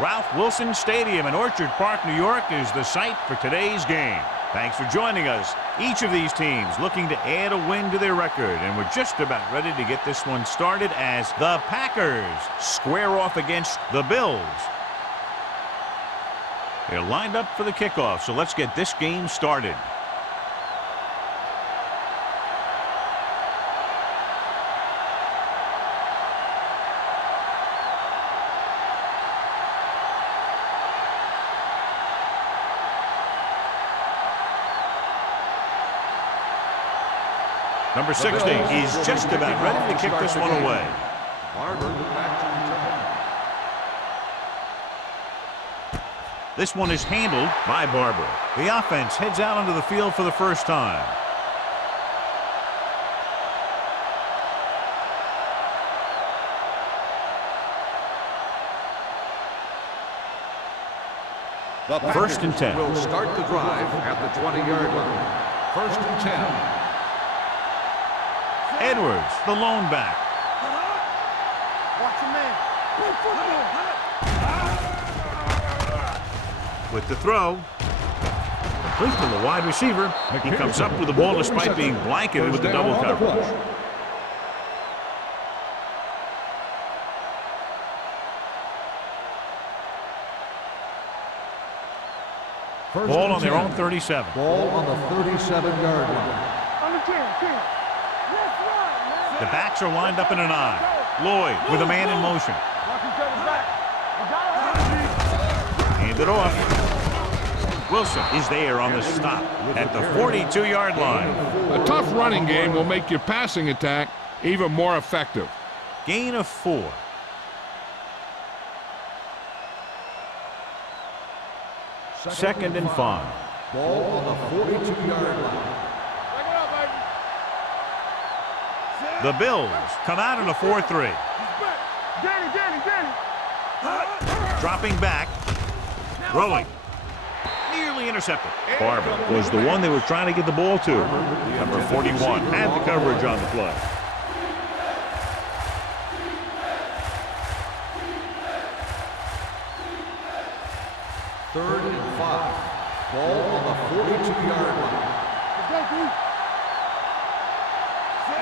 Ralph Wilson Stadium in Orchard Park, New York is the site for today's game. Thanks for joining us. Each of these teams looking to add a win to their record, and we're just about ready to get this one started as the Packers square off against the Bills. They're lined up for the kickoff, so let's get this game started. Number 60 is just about ready to kick this one away. This one is handled by Barber. The offense heads out onto the field for the first time. The First and 10. Will start the drive at the 20-yard line. First and 10. Edwards, the lone back. Watch your man. With the throw. Complete to the wide receiver. He comes up with the ball despite being blanketed with the double coverage. Ball on their own 37. Ball on the 37-yard line. On the 10. The backs are lined up in an I. Lloyd with a man in motion. Hand it off. Wilson is there on the stop at the 42-yard line. A tough running game will make your passing attack even more effective. Gain of 4. Second and 5. Ball on the 42-yard line. The Bills come out in a 4-3. Dropping back. Throwing. Nearly intercepted. Barber was the one they were trying to get the ball to. Number 41 had the coverage on the play. Third and 5. Ball on the 42-yard line.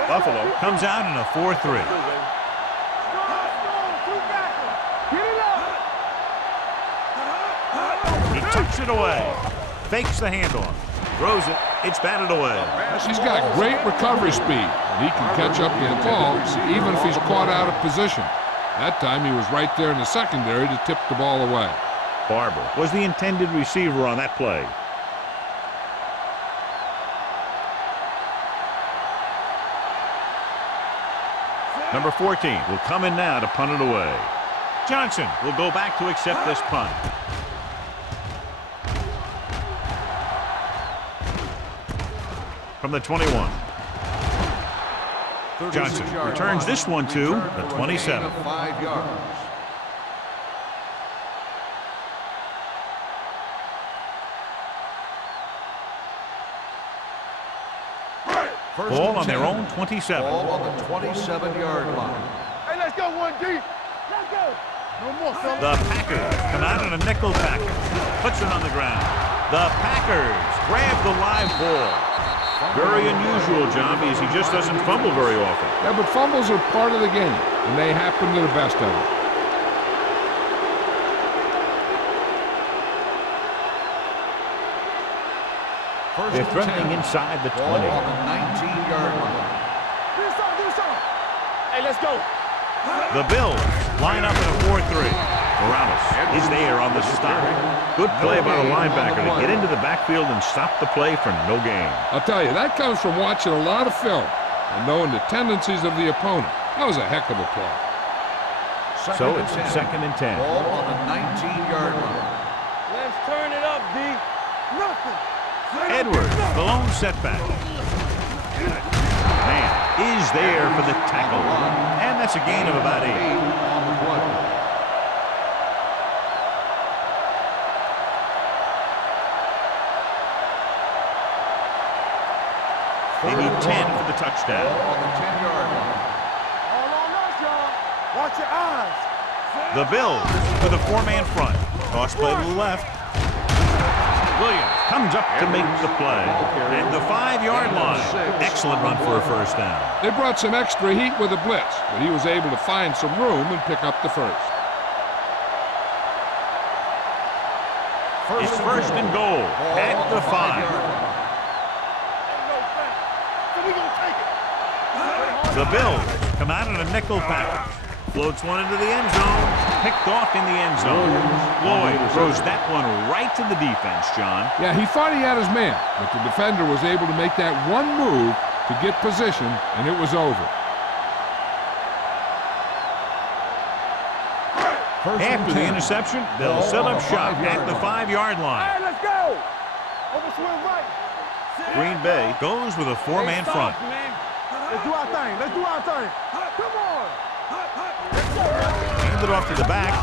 Buffalo comes out in a 4-3. He tucks it away. Fakes the handoff. Throws it. It's batted away. He's got great recovery speed, and he can catch up to the ball even if he's caught out of position. That time he was right there in the secondary to tip the ball away. Barber was the intended receiver on that play. Number 14 will come in now to punt it away. Johnson will go back to accept this punt. From the 21. Johnson returns this one to the 27. 5 yards. Ball on their own 27. Ball on the 27-yard line. Hey, let's go 1D. Let's go. No more, son. The Packers come out in a nickel package. Puts it on the ground. The Packers grab the live ball. Very unusual, John, because he just doesn't fumble very often. Yeah, but fumbles are part of the game, and they happen to the best of them. They're threatening inside the 20. Ball on the 19-yard line. Do something. Hey, let's go. The Bills line up in a 4-3. Morales is there on the stop. Good play by the linebacker to get into the backfield and stop the play for no gain. I'll tell you, that comes from watching a lot of film and knowing the tendencies of the opponent. That was a heck of a play. So it's second and 10. Ball on the 19-yard line. Let's turn it up, D. Nothing. Edwards, the lone setback. Man is there for the tackle. And that's a gain of about 8. On the play. They need 10 for the touchdown. Ball on the 10-yard line. All on us, y'all. Watch your eyes. The Bills with a 4-man front. Toss play to the left. Williams comes up to make the play at the 5-yard line. Excellent run for a first down. They brought some extra heat with a blitz, but he was able to find some room and pick up the first. It's first and goal at the 5. The Bills come out in a nickel package. Floats one into the end zone. Picked off in the end zone. Lloyd throws that one right to the defense, John. Yeah, he thought he had his man, but the defender was able to make that one move to get position, and it was over. After the interception, they'll set up shop at the 5-yard line. Hey, let's go! Over swing right. Green Bay goes with a 4-man front. Let's do our thing. Let's do our thing. Come on. Handed off to the back.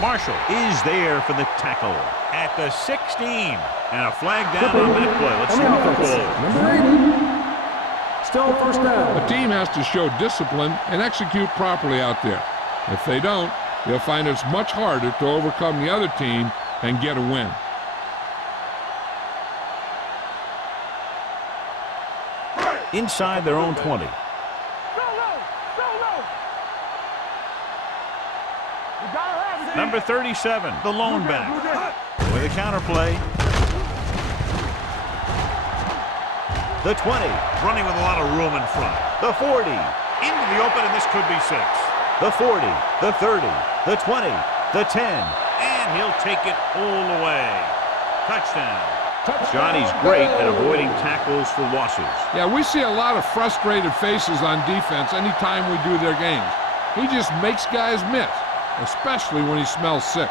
Marshall is there for the tackle at the 16. And a flag down on that play. Let's see what the call is. Number 80. Still first down. A team has to show discipline and execute properly out there. If they don't, they'll find it's much harder to overcome the other team and get a win. Inside their own 20. Number 37, the lone back. With a counter play. The 20, running with a lot of room in front. The 40, into the open, and this could be 6. The 40, the 30, the 20, the 10, and he'll take it all the way. Touchdown. Johnny's great at avoiding tackles for losses. Yeah, we see a lot of frustrated faces on defense anytime we do their games. He just makes guys miss, especially when he smells 6.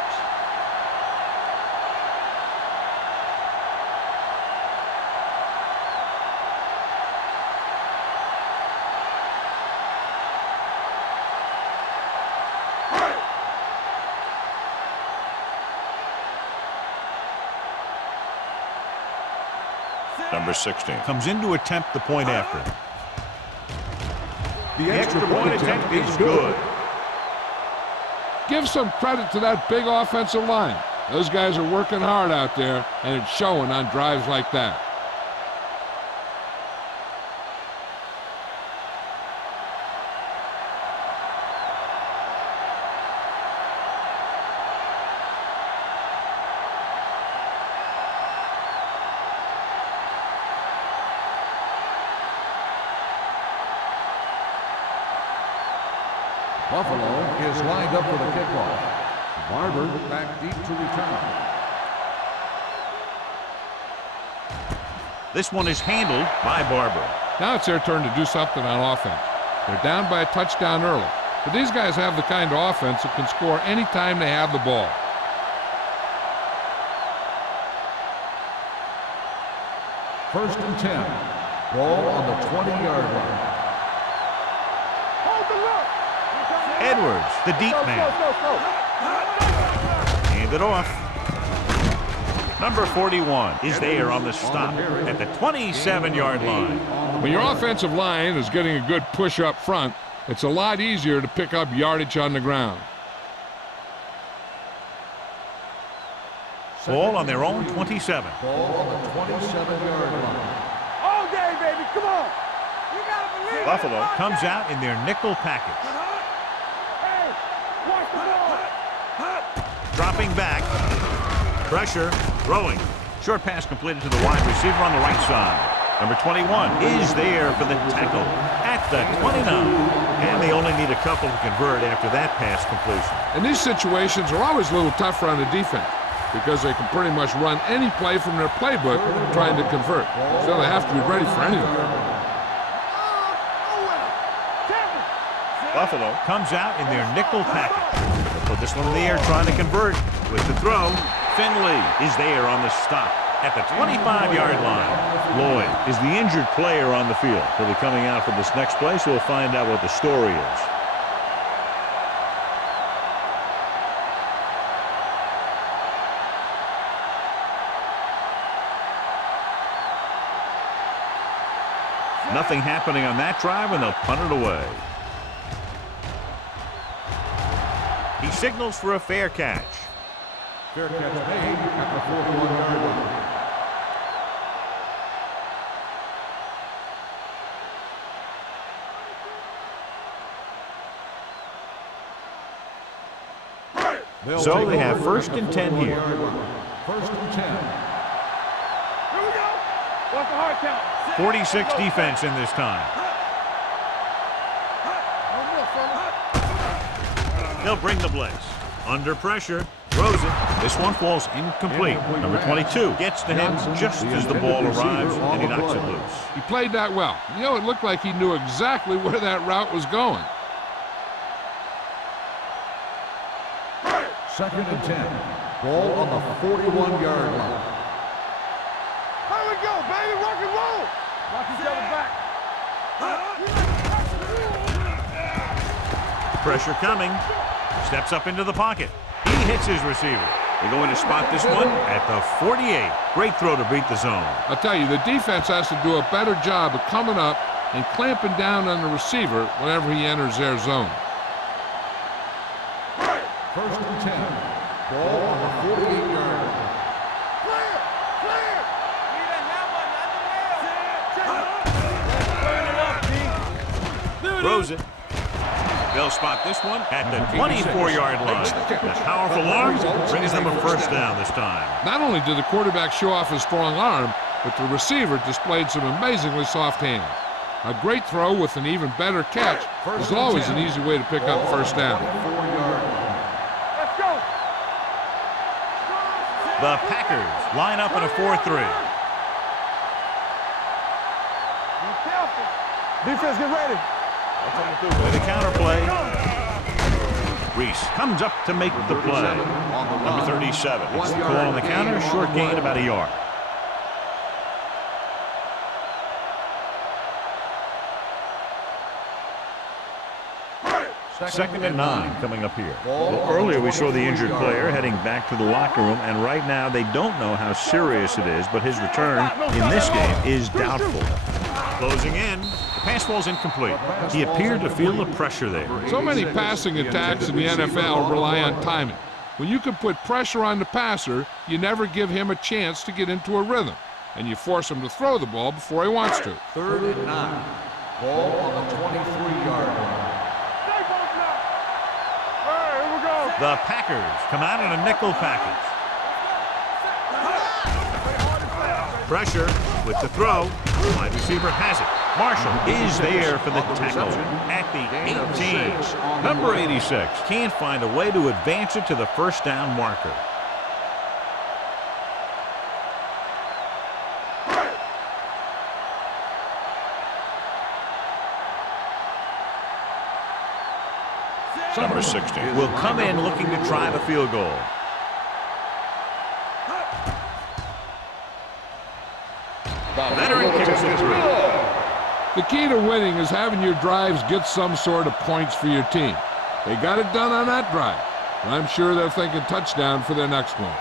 Number 16 comes in to attempt the point after. The extra point attempt is good. Give some credit to that big offensive line. Those guys are working hard out there, and it's showing on drives like that. Buffalo is lined up for the kickoff. Barber back deep to return. This one is handled by Barber. Now it's their turn to do something on offense. They're down by a touchdown early, but these guys have the kind of offense that can score anytime they have the ball. First and 10. Ball on the 20-yard line. Hold the look. Edwards, the deep man. Hand it off. Number 41 is there on the stop at the 27-yard line. When your offensive line is getting a good push up front, it's a lot easier to pick up yardage on the ground. Ball on their own 27. Ball on the 27-yard line. All day, baby. Come on. You gotta believe Buffalo it. comes out in their nickel package. Hey, watch the ball. Dropping back. Pressure. Throwing. Short pass completed to the wide receiver on the right side. Number 21 is there for the tackle at the 29. And they only need a couple to convert after that pass completion. And these situations are always a little tougher on the defense because they can pretty much run any play from their playbook trying to convert. So they have to be ready for anything. Buffalo comes out in their nickel package. They'll put this one in the air trying to convert. With the throw, Finley is there on the stop at the 25-yard line. Lloyd is the injured player on the field. He'll be coming out for this next play, so we'll find out what the story is. Nothing happening on that drive, and they'll punt it away. He signals for a fair catch. Fair catch made at the 41-yard line. So they have 1st and 10 here. 1st and 10. Here we go. What's the hard count? 46 defense in this time. They'll bring the blitz. Under pressure. Throws it. This one falls incomplete. Number 22 gets to him just as the ball arrives, and he knocks it loose. He played that well. You know, it looked like he knew exactly where that route was going. 2nd and 10. Ball on the 41-yard line. Here we go, baby. Rock and roll. Watch each other back. Pressure coming. Steps up into the pocket. He hits his receiver. They're going to spot this one at the 48. Great throw to beat the zone. I'll tell you, the defense has to do a better job of coming up and clamping down on the receiver whenever he enters their zone. 1st and 10. Ball on the 48-yard line. Clear. Clear. Throws it. They'll spot this one at the 24-yard line. A powerful arm brings them a 1st down this time. Not only did the quarterback show off his strong arm, but the receiver displayed some amazingly soft hands. A great throw with an even better catch is always an easy way to pick up 1st down. Let's go. The Packers line up in a 4-3. Be careful. Defense, get ready. With a counterplay. Reese comes up to make the play. Number 37. It's the call on the counter. Short gain about a yard. Second and 9 coming up here. Well, earlier we saw the injured player heading back to the locker room, and right now they don't know how serious it is, but his return in this game is doubtful. Closing in. The pass falls incomplete. He appeared to feel the pressure there. So many passing attacks in the NFL rely on timing. When you can put pressure on the passer, you never give him a chance to get into a rhythm, and you force him to throw the ball before he wants to. 3rd and 9. Ball on the 23-yard line. The Packers come out in a nickel package. Pressure with the throw. Wide receiver has it. Marshall is there for the tackle at the 18. Number 86 can't find a way to advance it to the 1st down marker. Number 60 will come in looking to try the field goal. Veteran kicks it through. The key to winning is having your drives get some sort of points for your team. They got it done on that drive. And I'm sure they're thinking touchdown for their next one.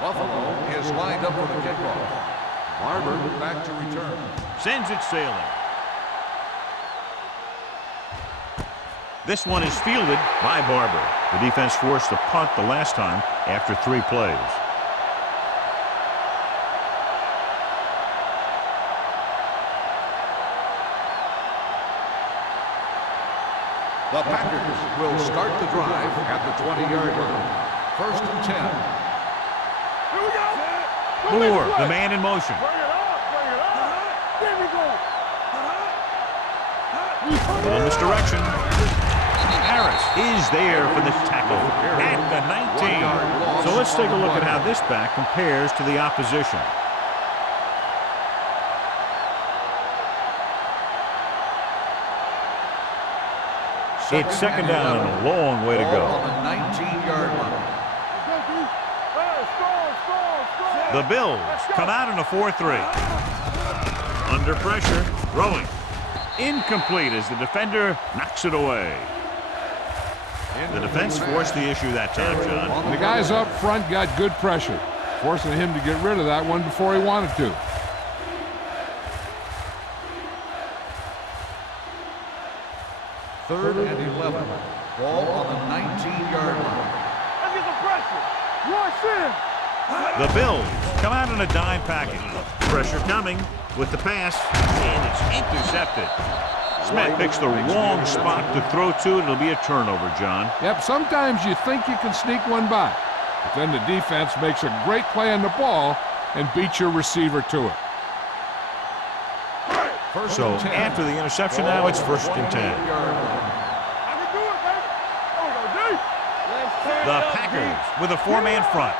Buffalo is lined up for the kickoff. Barber back to return. Sends it sailing. This one is fielded by Barber. The defense forced a punt the last time after 3 plays. The Packers will start the drive at the 20-yard line. 1st and 10. Here we go. Moore, the man in motion. Bring it up. Bring it up. There we go. Little misdirection. Harris is there for the tackle at the 19. So let's take a look at how this back compares to the opposition. It's 2nd down and a long way to go. On the 19-yard line. The Bills come out in a 4-3. Under pressure, throwing. Incomplete as the defender knocks it away. The defense forced the issue that time, John. And the guys up front got good pressure, forcing him to get rid of that one before he wanted to. Third and 11. Ball on the 19-yard line. Let's get some pressure. Rush in. The Bills come out in a dime package. Pressure coming with the pass, and it's intercepted. Smith picks the wrong spot to throw to, and it'll be a turnover, John. Yep, sometimes you think you can sneak one by, but then the defense makes a great play on the ball and beats your receiver to it. So after the interception now, it's 1st and 10. I can do it, baby. Oh, deep. The Packers with a 4-man front.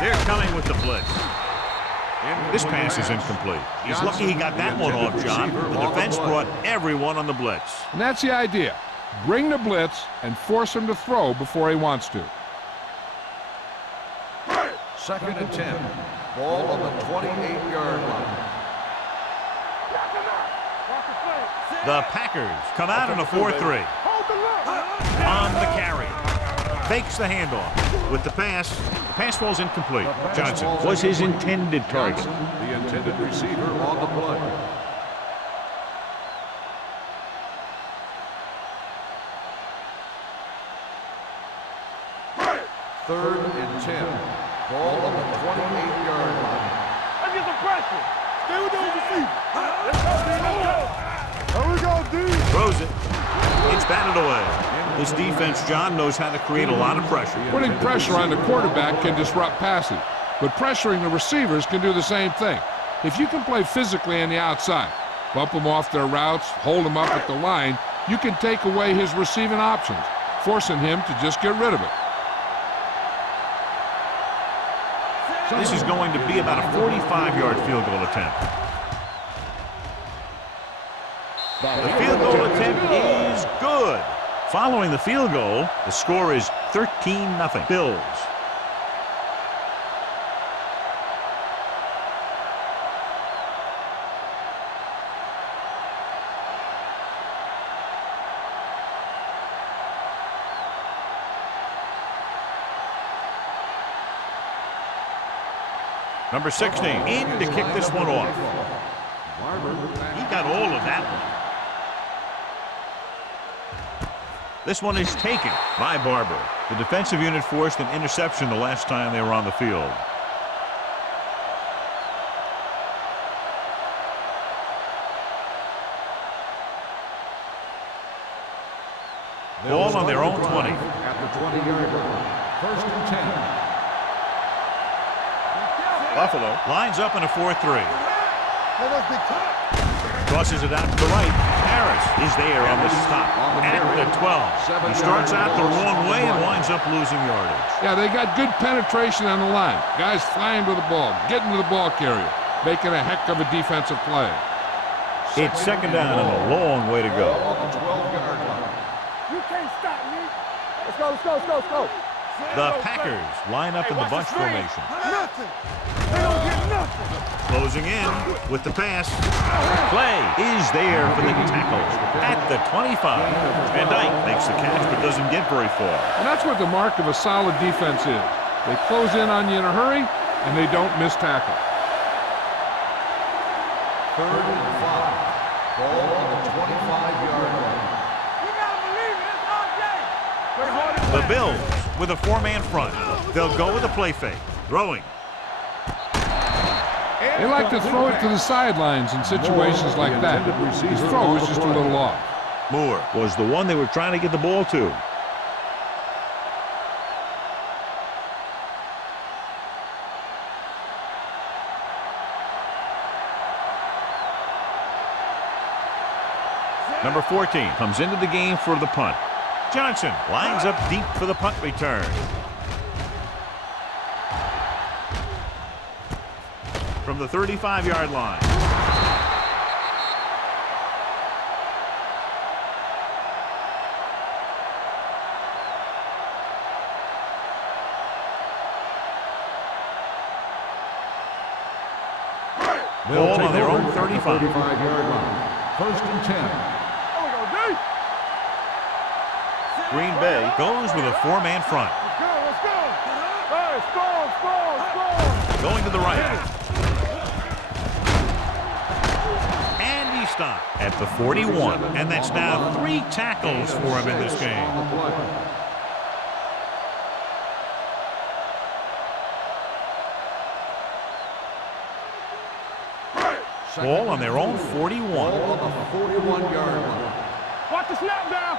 They're coming with the blitz. This pass is incomplete. He's lucky he got that one off, John. The defense brought everyone on the blitz. And that's the idea. Bring the blitz and force him to throw before he wants to. 2nd and 10. Ball on the 28-yard line. The Packers come out in a 4-3. On the carry. Fakes the handoff. With the pass falls incomplete. Johnson was his intended target. The intended receiver on the play. Third and 10. Ball on the 28-yard line. Let's get some pressure. Stay with those receivers. Let's go, D. Let's go. There we go, D. Throws it. It's batted away. This defense, John, knows how to create a lot of pressure. Putting pressure on the quarterback can disrupt passing, but pressuring the receivers can do the same thing. If you can play physically on the outside, bump them off their routes, hold them up at the line, you can take away his receiving options, forcing him to just get rid of it. This is going to be about a 45-yard field goal attempt. The field goal attempt is good. Following the field goal, the score is 13-0 Bills. Number 16 in to kick this one off. He got all of that one. This one is taken by Barber. The defensive unit forced an interception the last time they were on the field. Ball on their own 20. At the 20-yard line. 1st and 10. Buffalo lines up in a 4-3. Crosses it out to the right. Harris is there on the stop at the 12. He starts out the wrong way and winds up losing yardage. Yeah, they got good penetration on the line. Guys flying to the ball, getting to the ball carrier, making a heck of a defensive play. It's 2nd down and a long way to go. On the 12-yard line. You can't stop me. Let's go, let's go, let's go, let's go. The Packers line up in the bunch formation. Nothing. They don't get nothing. Closing in with the pass. Play is there for the tackle at the 25. Van Dyke makes the catch but doesn't get very far. And that's what the mark of a solid defense is. They close in on you in a hurry, and they don't miss tackle. 3rd and 5. Ball on the 25-yard line. You gotta believe it. It's our day. The Bills with a 4-man front. They'll go with a play fake. Throwing. They like to throw it to the sidelines in situations like that. His throw was just a little off. Moore was the one they were trying to get the ball to. Number 14 comes into the game for the punt. Johnson lines up deep for the punt return. From the 35-yard line. Ball on their own 35. 35-yard line. 1st and 10. Green Bay goes with a four-man front. Let's go, let's go. Hey, score. Going to the right. And he stopped at the 41. And that's now 3 tackles for him in this game. Ball on their own 41. Ball on the 41-yard line. Watch the snap down.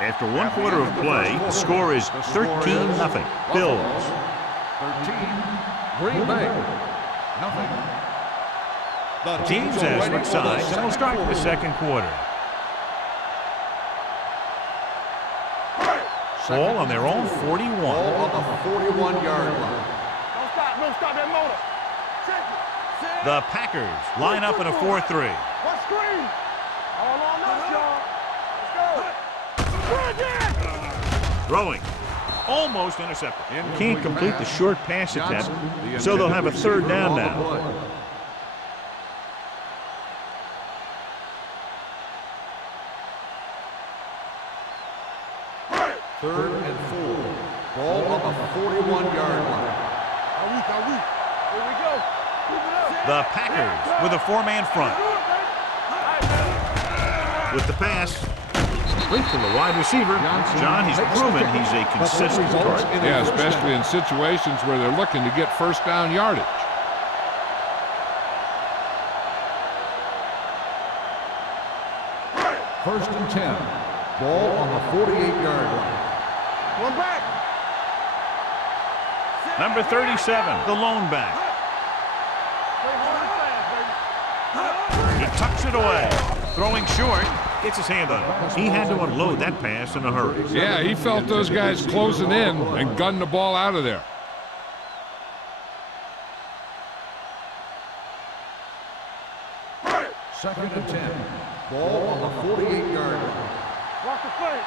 After 1 quarter of play, the score is 13-0. Bills. 13, Green Bay, nothing. The Teams as switch sides, and we'll start the second quarter. Ball on their own 41. Ball on the 41-yard line. Don't stop that motor. Check it. The Packers line up in a 4-3. What screen? All on us, y'all. Let's go. Throwing. Almost intercepted. Can't complete the short pass attempt, so they'll have a third down now. Third and 4. Ball on the 41-yard line. Here we go. Keep it up. The Packers with a four-man front. With the pass. Complete to the wide receiver. John, he's proven he's a consistent target. Yeah, especially in situations where they're looking to get first down yardage. First and 10. Ball on the 48-yard line. One back. Number 37, the lone back. He tucks it away. Throwing short. Gets his hand on it. He had to unload that pass in a hurry. Yeah, he felt those guys closing in and gunned the ball out of there. Second and 10. Ball on the 48-yard line. Watch the play.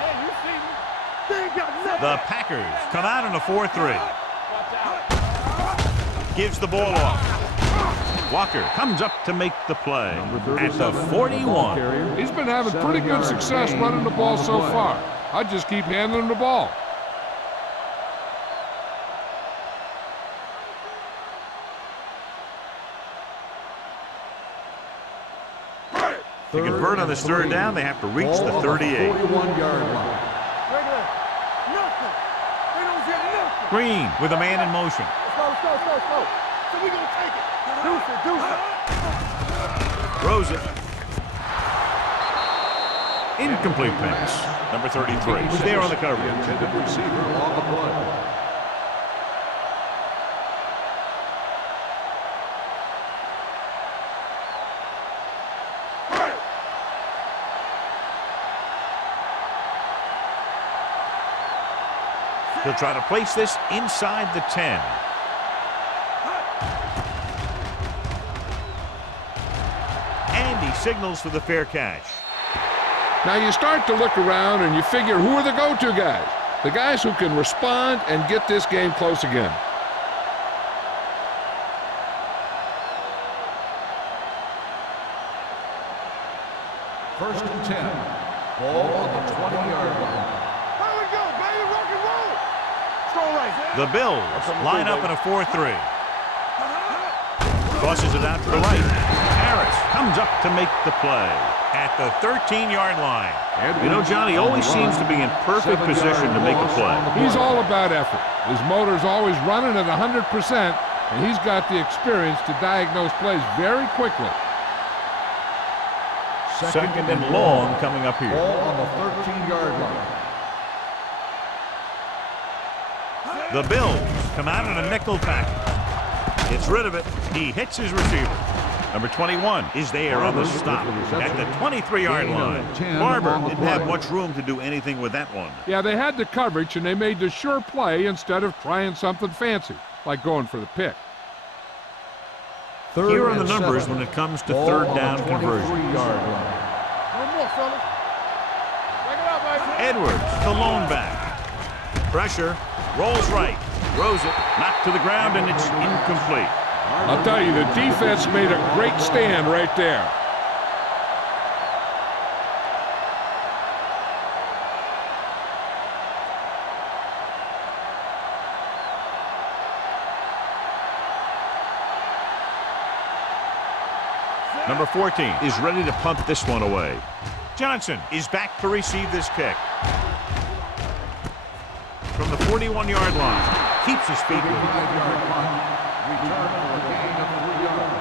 Yeah, you see me. They ain't got nothing. The Packers come out in a 4-3. Watch out. Gives the ball off. Walker comes up to make the play at the 41. He's been having pretty good success running the ball so far. I'd just keep handing him the ball. To convert on this third down, they have to reach the 38. 41-yard line. Regular. Nothing. They don't get nothing. Green with a man in motion. Let's go. So we gonna take it. Deuce it. Throws it. Incomplete pass. Number 33 was there on the coverage. Intended receiver on the play. He'll try to place this inside the 10. And he signals for the fair catch. Now you start to look around and you figure, who are the go-to guys? The guys who can respond and get this game close again. First and 10. Ball on the 20-yard line. Here we go, baby. Rock and roll. Strong right. The Bills line up in a 4-3. Tosses it out to the right. Harris comes up to make the play at the 13-yard line. You know, Johnny always seems to be in perfect position to make a play. He's all about effort. His motor's always running at 100%, and he's got the experience to diagnose plays very quickly. Second and long coming up here. Ball on the 13-yard line. The Bills come out in a nickel package. Gets rid of it. He hits his receiver. Number 21 is there on the stop at the 23-yard line. Barber didn't have much room to do anything with that one. Yeah, they had the coverage, and they made the sure play instead of trying something fancy, like going for the pick. Here are the numbers when it comes to third down conversion. No more, fellas. Break it up, baby. Edwards, the lone back. Pressure, rolls right, throws it, knocked to the ground, and it's incomplete. I'll tell you, the defense made a great stand right there. Number 14 is ready to punt this one away. Johnson is back to receive this kick. From the 41-yard line, keeps his feet with it. 5-yard punt. Return for a gain of 3 yards.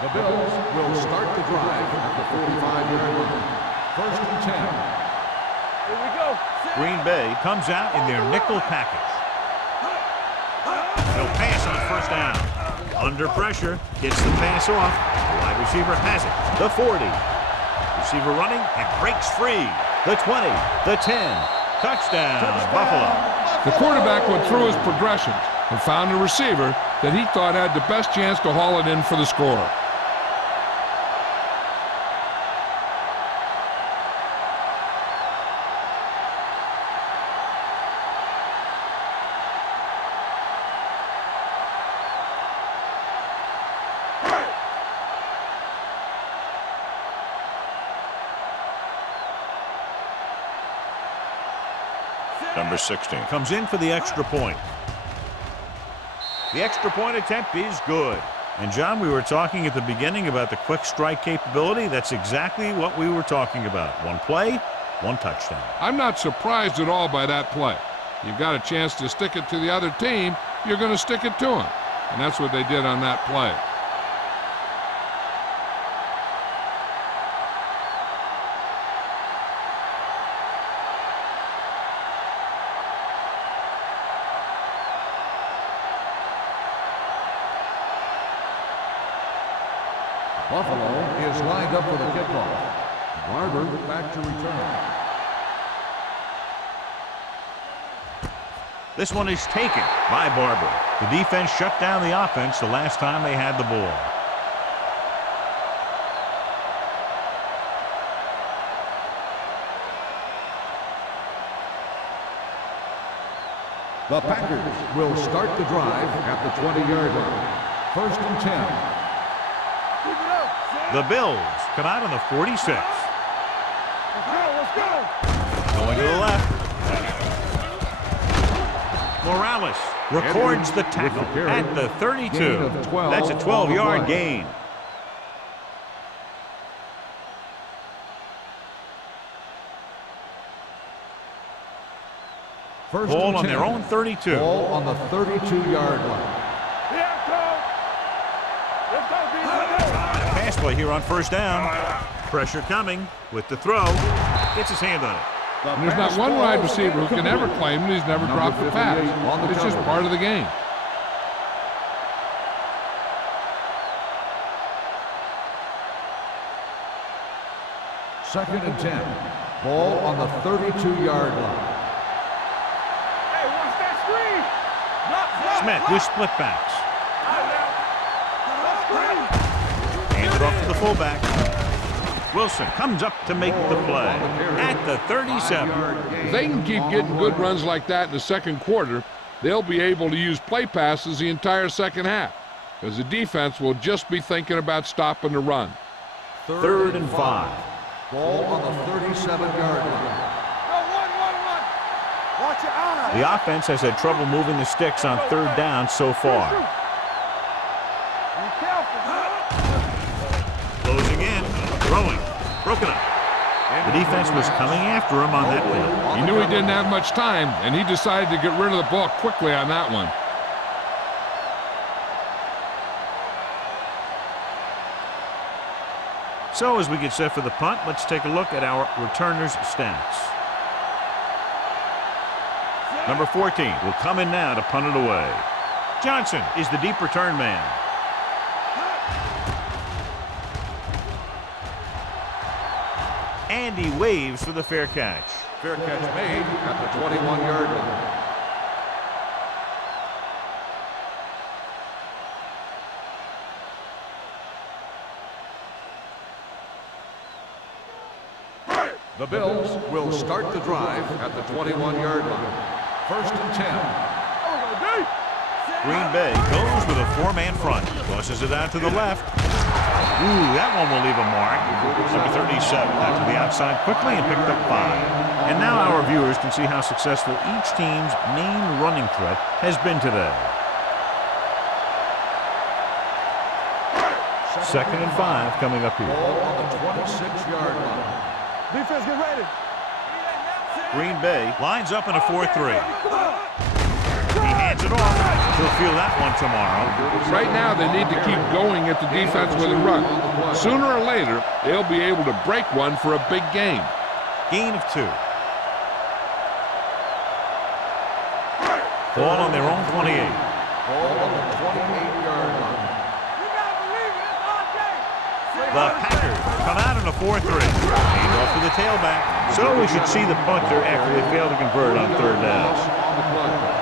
The Bills will start the drive at the 45-yard line. First and 10. Here we go. Green Bay comes out in their nickel package. He'll pass on first down. Under pressure, gets the pass off. The wide receiver has it. The 40. Receiver running and breaks free. The 20, the 10. Touchdown, Buffalo. The quarterback went through his progressions and found a receiver that he thought had the best chance to haul it in for the score. Number 16 comes in for the extra point. The extra point attempt is good. And John, we were talking at the beginning about the quick strike capability. That's exactly what we were talking about. One play, one touchdown. I'm not surprised at all by that play. You've got a chance to stick it to the other team, you're going to stick it to them. And that's what they did on that play. Buffalo is lined up for the kickoff. Barber back to return. This one is taken by Barber. The defense shut down the offense the last time they had the ball. The Packers will start the drive at the 20-yard line. First and 10. The Bills come out on the 46. Let's go. Going to the left. Morales records the tackle at the 32. That's a 12-yard gain. First Ball and on 10. their own 32. Ball on the 32-yard line. Pass play here on first down. Pressure coming with the throw. Gets his hand on it. And there's not one wide receiver who can ever claim that he's never dropped a pass. It's just part of the game. Second and 10. Ball on the 32-yard line. Hey, watch that screen. Smith with split backs. Hands it off to the fullback. Wilson comes up to make the play at the 37. If they can keep getting good runs like that in the second quarter, they'll be able to use play passes the entire second half, because the defense will just be thinking about stopping the run. Third and 5. Ball on the 37-yard line. Watch your eyes. The offense has had trouble moving the sticks on third down so far. Be careful. Closing in, throwing, broken up. The defense was coming after him on that play. He knew he didn't have much time, and he decided to get rid of the ball quickly on that one. So as we get set for the punt, let's take a look at our returners' stats. Number 14 will come in now to punt it away. Johnson is the deep return man. And he waves for the fair catch. Fair catch made at the 21-yard line. The Bills will start the drive at the 21-yard line. First and 10. Green Bay goes with a four-man front. Tosses it out to the left. Ooh, that one will leave a mark. Number 37 got to the outside quickly and picked up 5. And now our viewers can see how successful each team's main running threat has been today. 2nd and 5 coming up here. Ball on the 26-yard line. Defense, get ready. Green Bay lines up in a 4-3. He hands it off. He'll feel that one tomorrow. Right now, they need to keep going at the defense with a run. Sooner or later, they'll be able to break one for a big gain. Gain of 2. Ball on their own 28. Ball on the 28-yard line. The Packers come out in a 4-3. Hand off to the tailback. So we should see the punter after they fail to convert on 3rd down. On the play.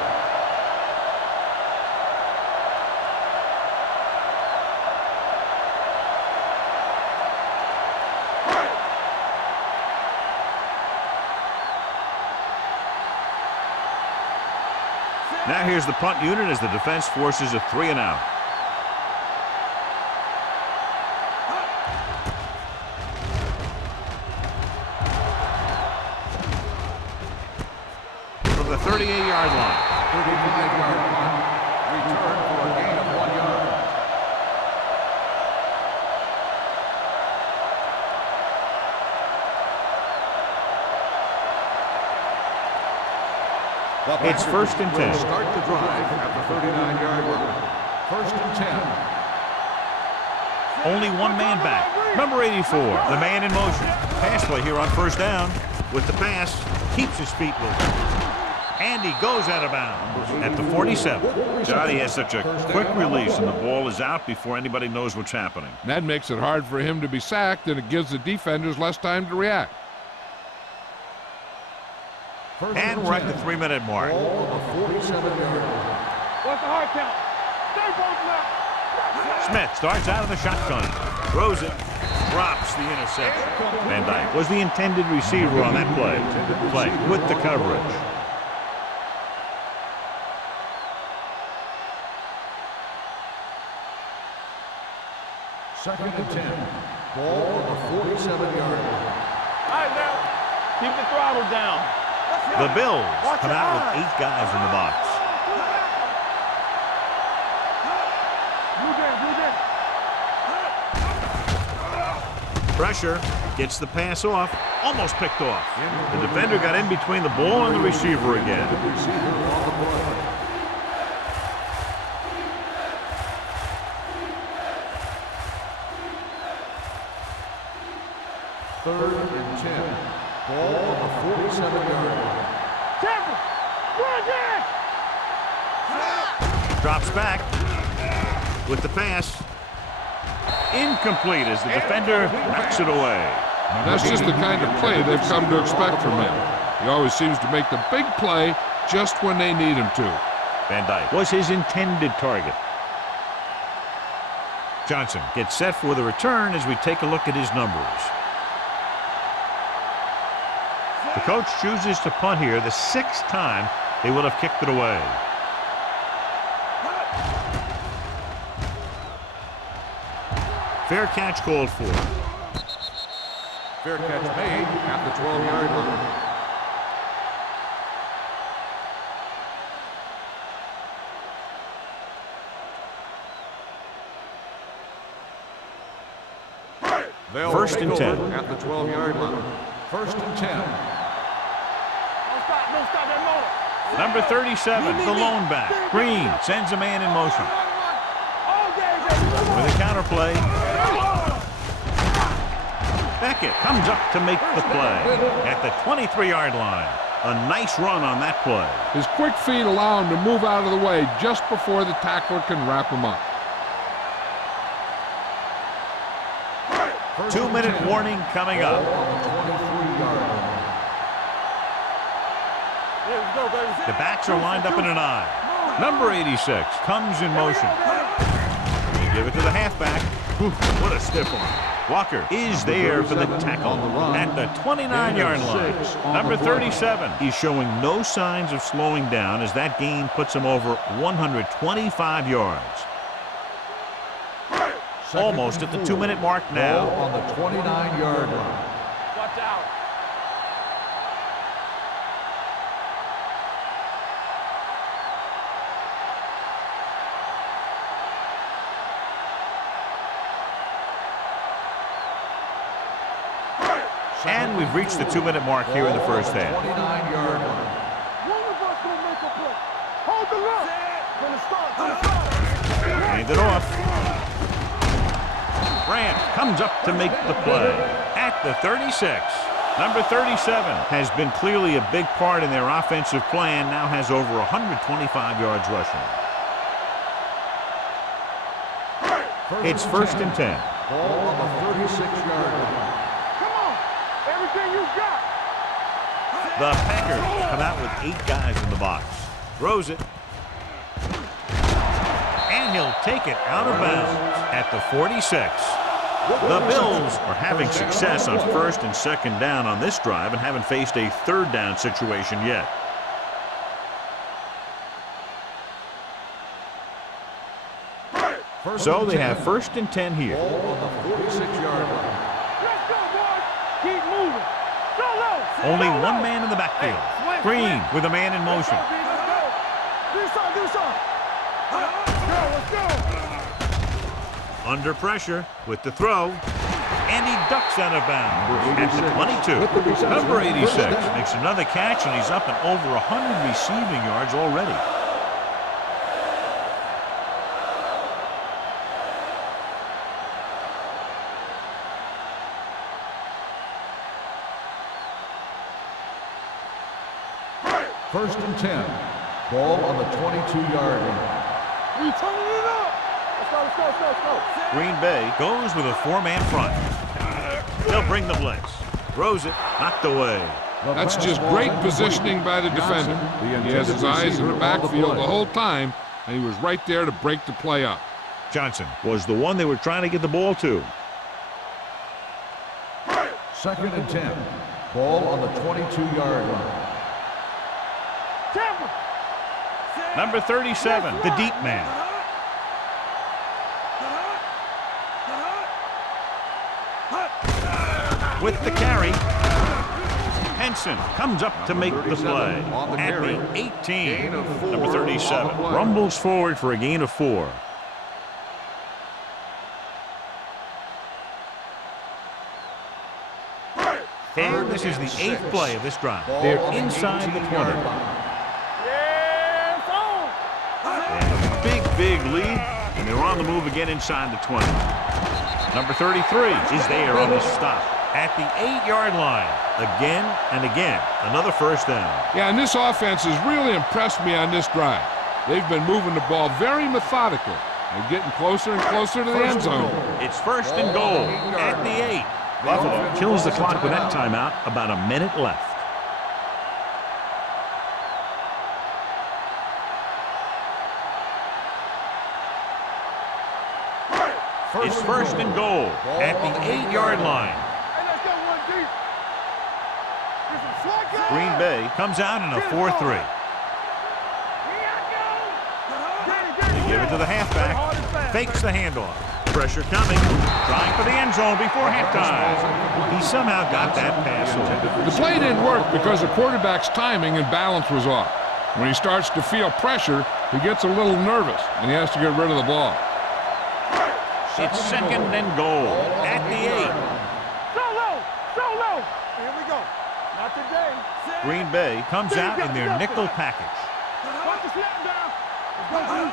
Now here's the punt unit as the defense forces a 3-and-out. From the 38-yard line. 35-yard punt. Return for a gain of 1 yard. It's 1st and 10. Start the drive at the 39-yard line. 1st and 10. Only one man back. Number 84, the man in motion. Pass play here on 1st down. With the pass, keeps his feet moving. And he goes out of bounds at the 47. Johnny has such a quick release, and the ball is out before anybody knows what's happening. That makes it hard for him to be sacked, and it gives the defenders less time to react. And we're at the 3-minute mark. Ball on the 47-yard line. What's the hard count? Stay both now. Smith starts out of the shotgun. Throws it. Drops the interception. Van Dyke was the intended receiver on that play. With the coverage. Second and 10. Ball on the 47-yard line. All right, now. Keep the throttle down. The Bills come out with 8 guys in the box. Pressure, gets the pass off, almost picked off. The defender got in between the ball and the receiver again. Third and 10. Ball on the 47-yard line. Drops back with the pass. Incomplete as the defender knocks it away. That's just the kind of play they've come to expect from him. He always seems to make the big play just when they need him to. Van Dyke was his intended target. Johnson gets set for the return as we take a look at his numbers. The coach chooses to punt here the 6th time they would have kicked it away. Fair catch called for. Fair catch made at the 12-yard line. They'll 1st and 10. At the 12-yard line. 1st and 10. Don't stop that motor. Number 37, the lone back. Green sends a man in motion. With a counter play. Beckett comes up to make the play at the 23-yard line. A nice run on that play. His quick feet allow him to move out of the way just before the tackler can wrap him up. 2-minute warning coming up. The backs are lined up in an I. Number 86 comes in motion. They give it to the halfback. What a stiff arm. Walker is there for the tackle at the 29-yard line. Number 37. He's showing no signs of slowing down as that gain puts him over 125 yards. Almost at the 2-minute mark now. Ball on the 29-yard line. Watch out. And we've reached the 2-minute mark here in the first half. 29-yard line. One of us will make a play. Hold the line. From the start. Hand it off. Grant comes up to make the play at the 36. Number 37 has been clearly a big part in their offensive plan, now has over 125 yards rushing. It's 1st and 10. Ball on the 36-yard line. Come on. Everything you got. The Packers come out with 8 guys in the box. Throws it. And he'll take it out of bounds at the 46. The Bills are having success on 1st and 2nd down on this drive and haven't faced a 3rd down situation yet. So they have 1st and 10 here. Ball on the 46-yard line. Let's go, boys. Keep moving. Go low. Only one man in the backfield. Green with a man in motion. Do something. Let's go. Under pressure with the throw. And he ducks out of bounds at the 22. Number 86 makes another catch, and he's up and over 100 receiving yards already. First and 10. Ball on the 22-yard line. We turning it up. Let's go. Green Bay goes with a 4-man front. They'll bring the blitz. Throws it, knocked away. That's just great positioning by the defender. He has his eyes in the backfield the whole time, and he was right there to break the play up. Johnson was the one they were trying to get the ball to. 2nd and 10. Ball on the 22-yard line. Tampa. Number 37, the deep man. With the carry, Henson comes up to make the play at the 18. Number 37 rumbles forward for a gain of 4. And this is the 8th play of this drive. They're inside the 20. Yeah, it's on. And a big lead, and they're on the move again inside the 20. Number 33 is there on the stop at the 8-yard line. Again and again, another 1st down. Yeah, and this offense has really impressed me on this drive. They've been moving the ball very methodically and getting closer and closer to the end zone. It's 1st and goal at the 8. Buffalo kills the clock with that timeout, about a minute left. It's 1st and goal at the 8-yard line. Hey, let's go one deep. Get some slack on. Green Bay comes out in a 4-3. They give it to the halfback. Fakes the handoff. Pressure coming. Trying for the end zone before halftime. He somehow got that pass over. The play didn't work because the quarterback's timing and balance was off. When he starts to feel pressure, he gets a little nervous, and he has to get rid of the ball. It's 2nd and goal at the 8. So low. Here we go. Not today. Green Bay comes out in their nickel package. Watch the snap down. Let's go, Blue.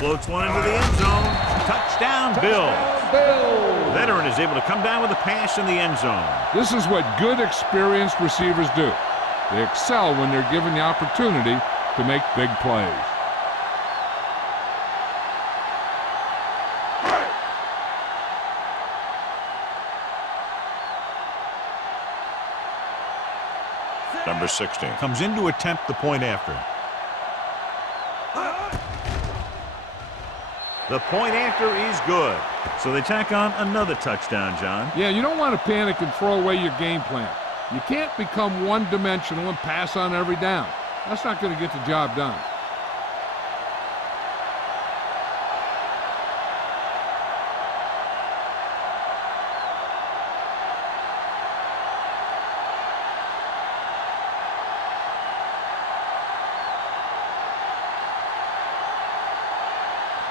Floats one into the end zone. Touchdown, Bill. Veteran is able to come down with a pass in the end zone. This is what good, experienced receivers do. They excel when they're given the opportunity to make big plays. Number 16 comes in to attempt the point after. The point after is good. So they tack on another touchdown, John. Yeah, you don't want to panic and throw away your game plan. You can't become one-dimensional and pass on every down. That's not going to get the job done.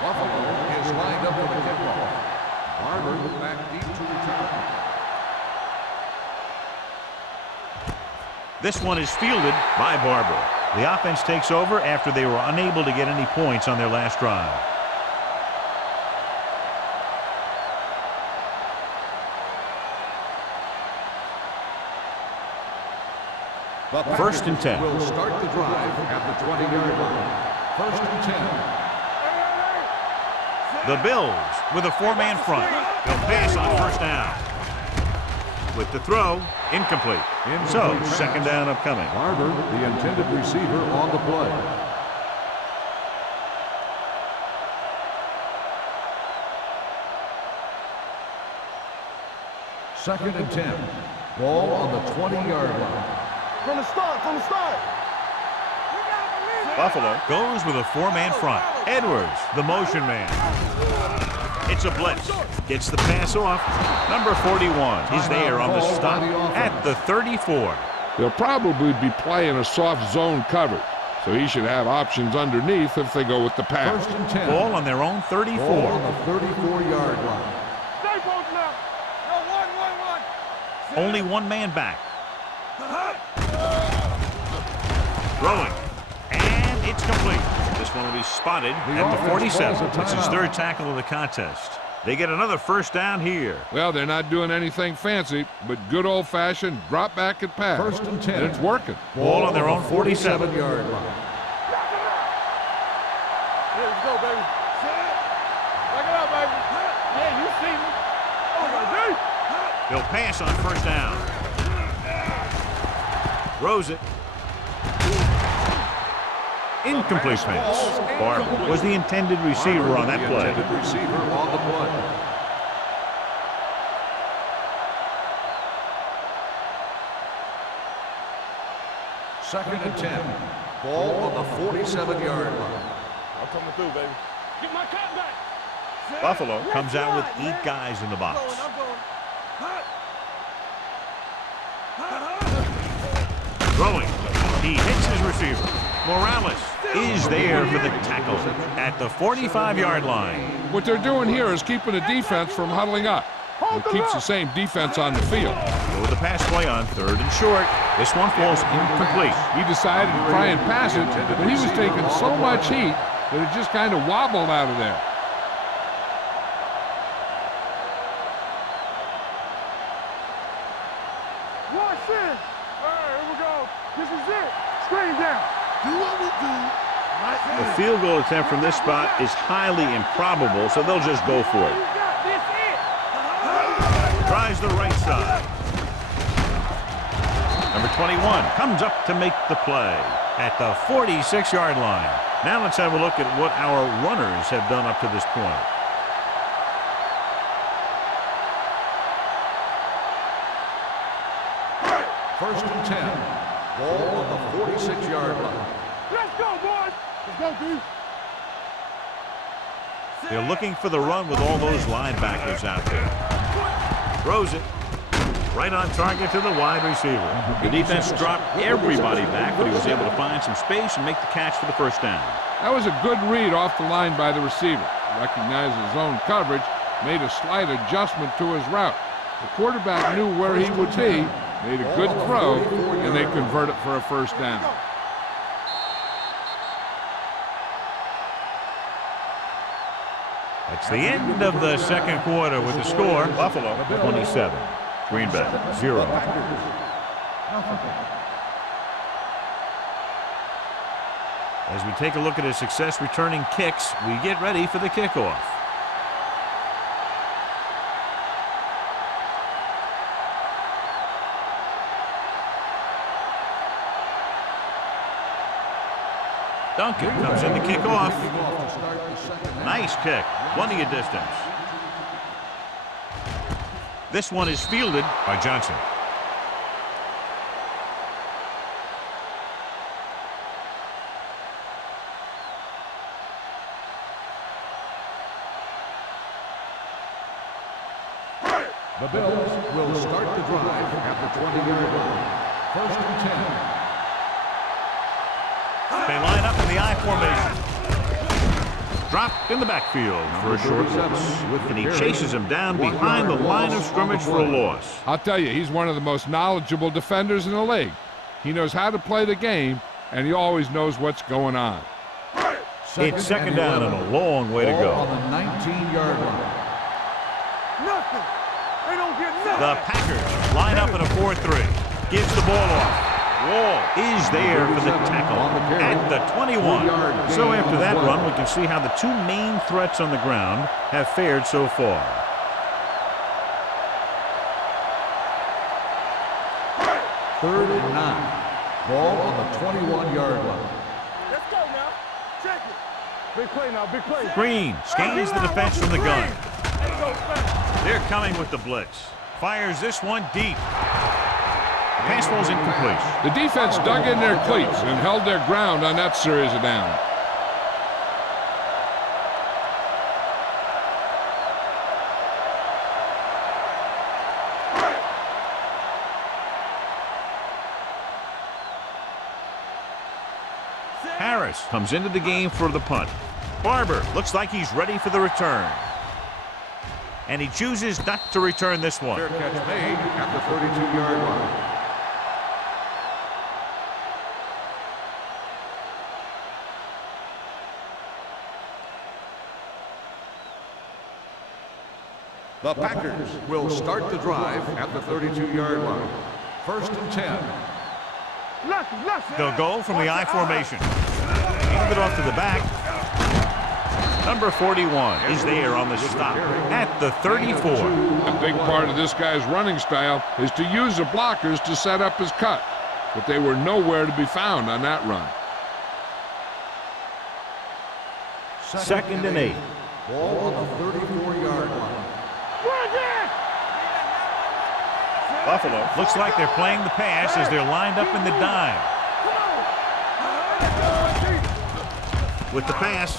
Buffalo is lined up for the kickoff. Barber back deep to return. This one is fielded by Barber. The offense takes over after they were unable to get any points on their last drive. The First and 10. Will start the drive at the 20-yard line. First and 10. The Bills with a four-man front. They'll pass on first down. With the throw, incomplete. So, second down upcoming. Barber, the intended receiver, on the play. Second and 10. Ball on the 20-yard line. From the start, from the start. Buffalo goes with a four-man front. Edwards, the motion man. It's a blitz. Gets the pass off. Number 41 is there on the stop at the 34. They'll probably be playing a soft zone coverage, so he should have options underneath if they go with the pass. First and 10. Ball on their own 34. Ball on the 34-yard line. Stay both now. No, one. Only one man back. Throwing. And it's complete. This one will be spotted at the 47. It's his third tackle of the contest. They get another first down here. Well, they're not doing anything fancy, but good old-fashioned drop back and pass. First and 10. And it's working. Ball on their own 47-yard line. Here we go, baby. Back it up, baby. Yeah, you see me. Oh, They'll pass on first down. Throws it. Incomplete pass. Barber was the intended receiver on that play. Intended receiver on the play. Second and 10. Ball on the 47-yard line. I'm coming through, baby. Get my cut back. Buffalo comes out with 8 guys in the box. I'm going. Throwing. He hits his receiver. Morales is there for the tackle at the 45-yard line. What they're doing here is keeping the defense from huddling up. It keeps the same defense on the field. Go with the pass play on third and short. This one falls incomplete. He decided to try and pass it, but he was taking so much heat that it just kind of wobbled out of there. Watch this. All right, here we go. This is it. Screen down. Do what we do. The field goal attempt from this spot is highly improbable, so they'll just go for it. This it. Tries the right side. Number 21 comes up to make the play at the 46-yard line. Now let's have a look at what our runners have done up to this point. First and 10. Ball on the 46-yard line. Let's go, boys. Let's go, dude. They're looking for the run with all those linebackers out there. Throws it. Right on target to the wide receiver. The defense dropped everybody back, but he was able to find some space and make the catch for the first down. That was a good read off the line by the receiver. Recognized his zone coverage, made a slight adjustment to his route. The quarterback knew where he would be, made a good throw, and they convert it for a first down. That's the end of the second quarter with the score. Buffalo 27. Green Bay 0. As we take a look at his success returning kicks, we get ready for the kickoff. Duncan comes in to kick off. Nice kick. Plenty of distance. This one is fielded by Johnson. The Bills will start the drive at the 20-yard line. First and 10. They line up in the I formation. dropped in the backfield for a short loss. And he carry. chases him down 1 behind the yard line loss of scrimmage on for a the play. loss. I'll tell you, he's one of the most knowledgeable defenders in the league. He knows how to play the game, and he always knows what's going on. It's second down and a long way to Ball go. on the 19-yard line. Nothing. They don't get nothing. The Packers line up in a 4-3. Gives the ball off. Wall is there for the tackle at the 21. So after that run, we can see how the two main threats on the ground have fared so far. Third and 9. Ball on the 21-yard line. Let's go now. Check it. Big play now. Big play. Green scans the defense from the gun. There you go, fast. They're coming with the blitz. Fires this one deep. Pass ball's incomplete. The defense dug in their cleats and held their ground on that series of downs. Harris comes into the game for the punt. Barber looks like he's ready for the return. And he chooses not to return this one. Fair catch made at the 32-yard line. The Packers will start the drive at the 32-yard line. First and 10. They'll go from the I formation. Hand it off to the back. Number 41 is there on the stop at the 34. A big part of this guy's running style is to use the blockers to set up his cut, but they were nowhere to be found on that run. Second and 8. Ball on the 34-yard line. Buffalo looks like they're playing the pass as they're lined up in the dime. With the pass.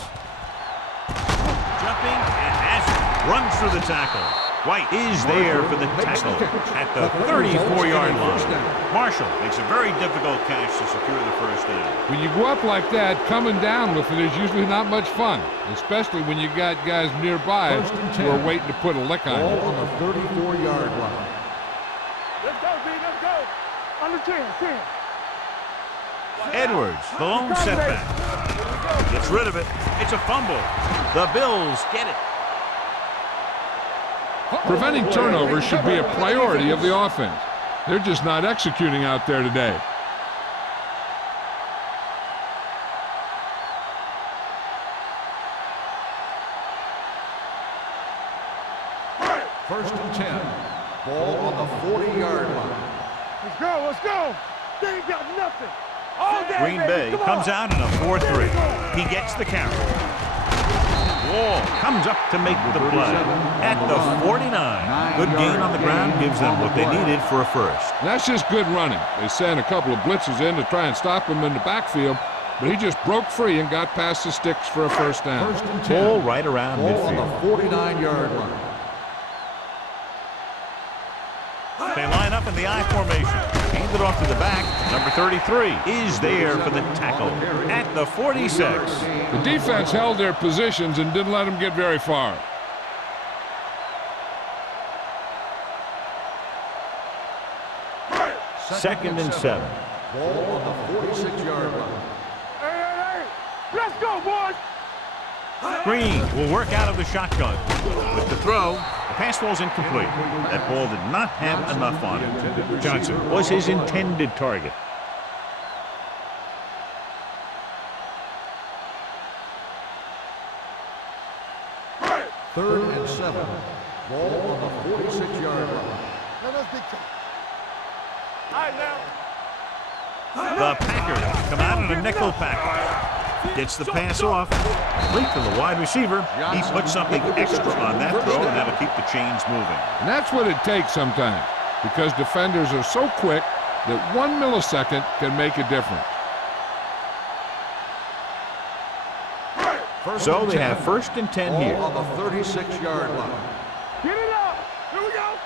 Jumping and has it. Runs through the tackle. White is there for the tackle at the 34-yard line. Marshall makes a very difficult catch to secure the first down. When you go up like that, coming down with it is usually not much fun, especially when you got guys nearby who are waiting to put a lick on Ball you. on the 34-yard line. Let's go, B. Let's go. On the 10. Edwards, the lone setback. Gets rid of it. It's a fumble. The Bills get it. Preventing turnovers should be a priority of the offense. They're just not executing out there today. First and 10. Ball on the 40-yard line. Let's go. Let's go. They ain't got nothing. All day, Green Bay baby. Come comes on. out in a 4-3. He gets the carry. Wall comes up to make the play at the 49. Good gain on the ground gives them what they needed for a first. And that's just good running. They sent a couple of blitzes in to try and stop him in the backfield, but he just broke free and got past the sticks for a first down. First and 10. Ball right around Ball on midfield. the 49-yard line. They line up in the I formation. Hand it off to the back. Number 33 is there for the tackle at the 46. The defense held their positions and didn't let them get very far. Second and 7. Ball on the 46-yard line. Hey. Let's go, boys. Green will work out of the shotgun. With the throw, the pass ball's incomplete. That ball did not have enough on it. Johnson was his intended target. Third and 7. Ball on the 46-yard line. Now that's big time. All right, now. The Packers come out in a nickel package. Gets the pass off. Complete to the wide receiver. He puts something extra on that throw, and that'll keep the chains moving. And that's what it takes sometimes, because defenders are so quick that 1 millisecond can make a difference. So they have first and 10 here. Ball on the 36-yard line. Get it up. Here we go.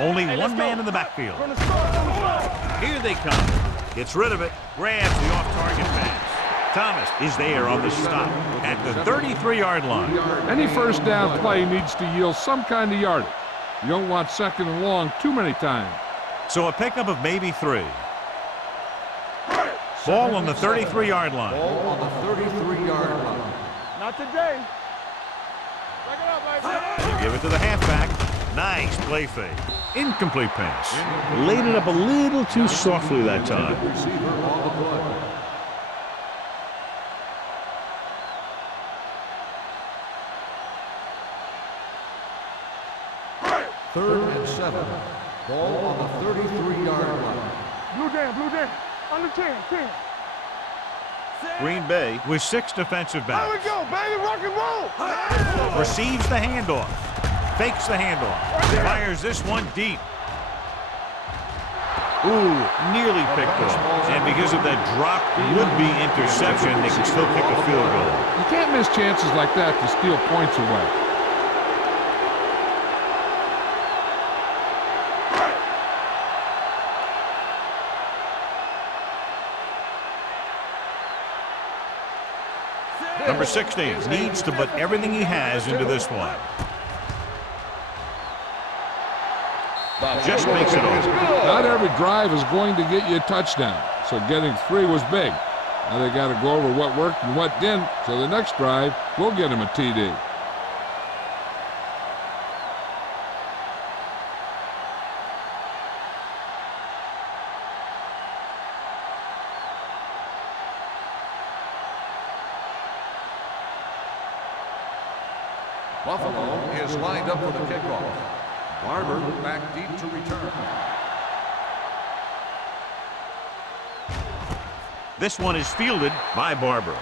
Only Hey, one let's man go. in the backfield. From the start. Here they come. Gets rid of it. Grabs the off-target pass. Thomas is there on the stop at the 33-yard line. Any first down play needs to yield some kind of yardage. You don't want second and long too many times. So a pickup of maybe 3. Ball on the 33-yard line. Ball on the 33-yard line. Not today. Back it up, baby. They give it to the halfback. Nice play fake. Incomplete pass. Laid it up a little too softly that time. Receiver on the play. Third and 7. Ball on the 33-yard line. Blue down. Under 10. Green Bay with 6 defensive There we backs. go, baby. Rock and roll. Receives the handoff. Fakes the handoff. Fires this one deep. Ooh, nearly picked off. And because of that drop would-be interception, they can still kick a field goal. You can't miss chances like that to steal points away. Number 16 needs to put everything he has into this one. Just makes it over. Not every drive is going to get you a touchdown, so getting 3 was big. Now they got to go over what worked and what didn't, so the next drive will get him a TD. Buffalo is lined up for the kickoff. Barber back deep to return. This one is fielded by Barber.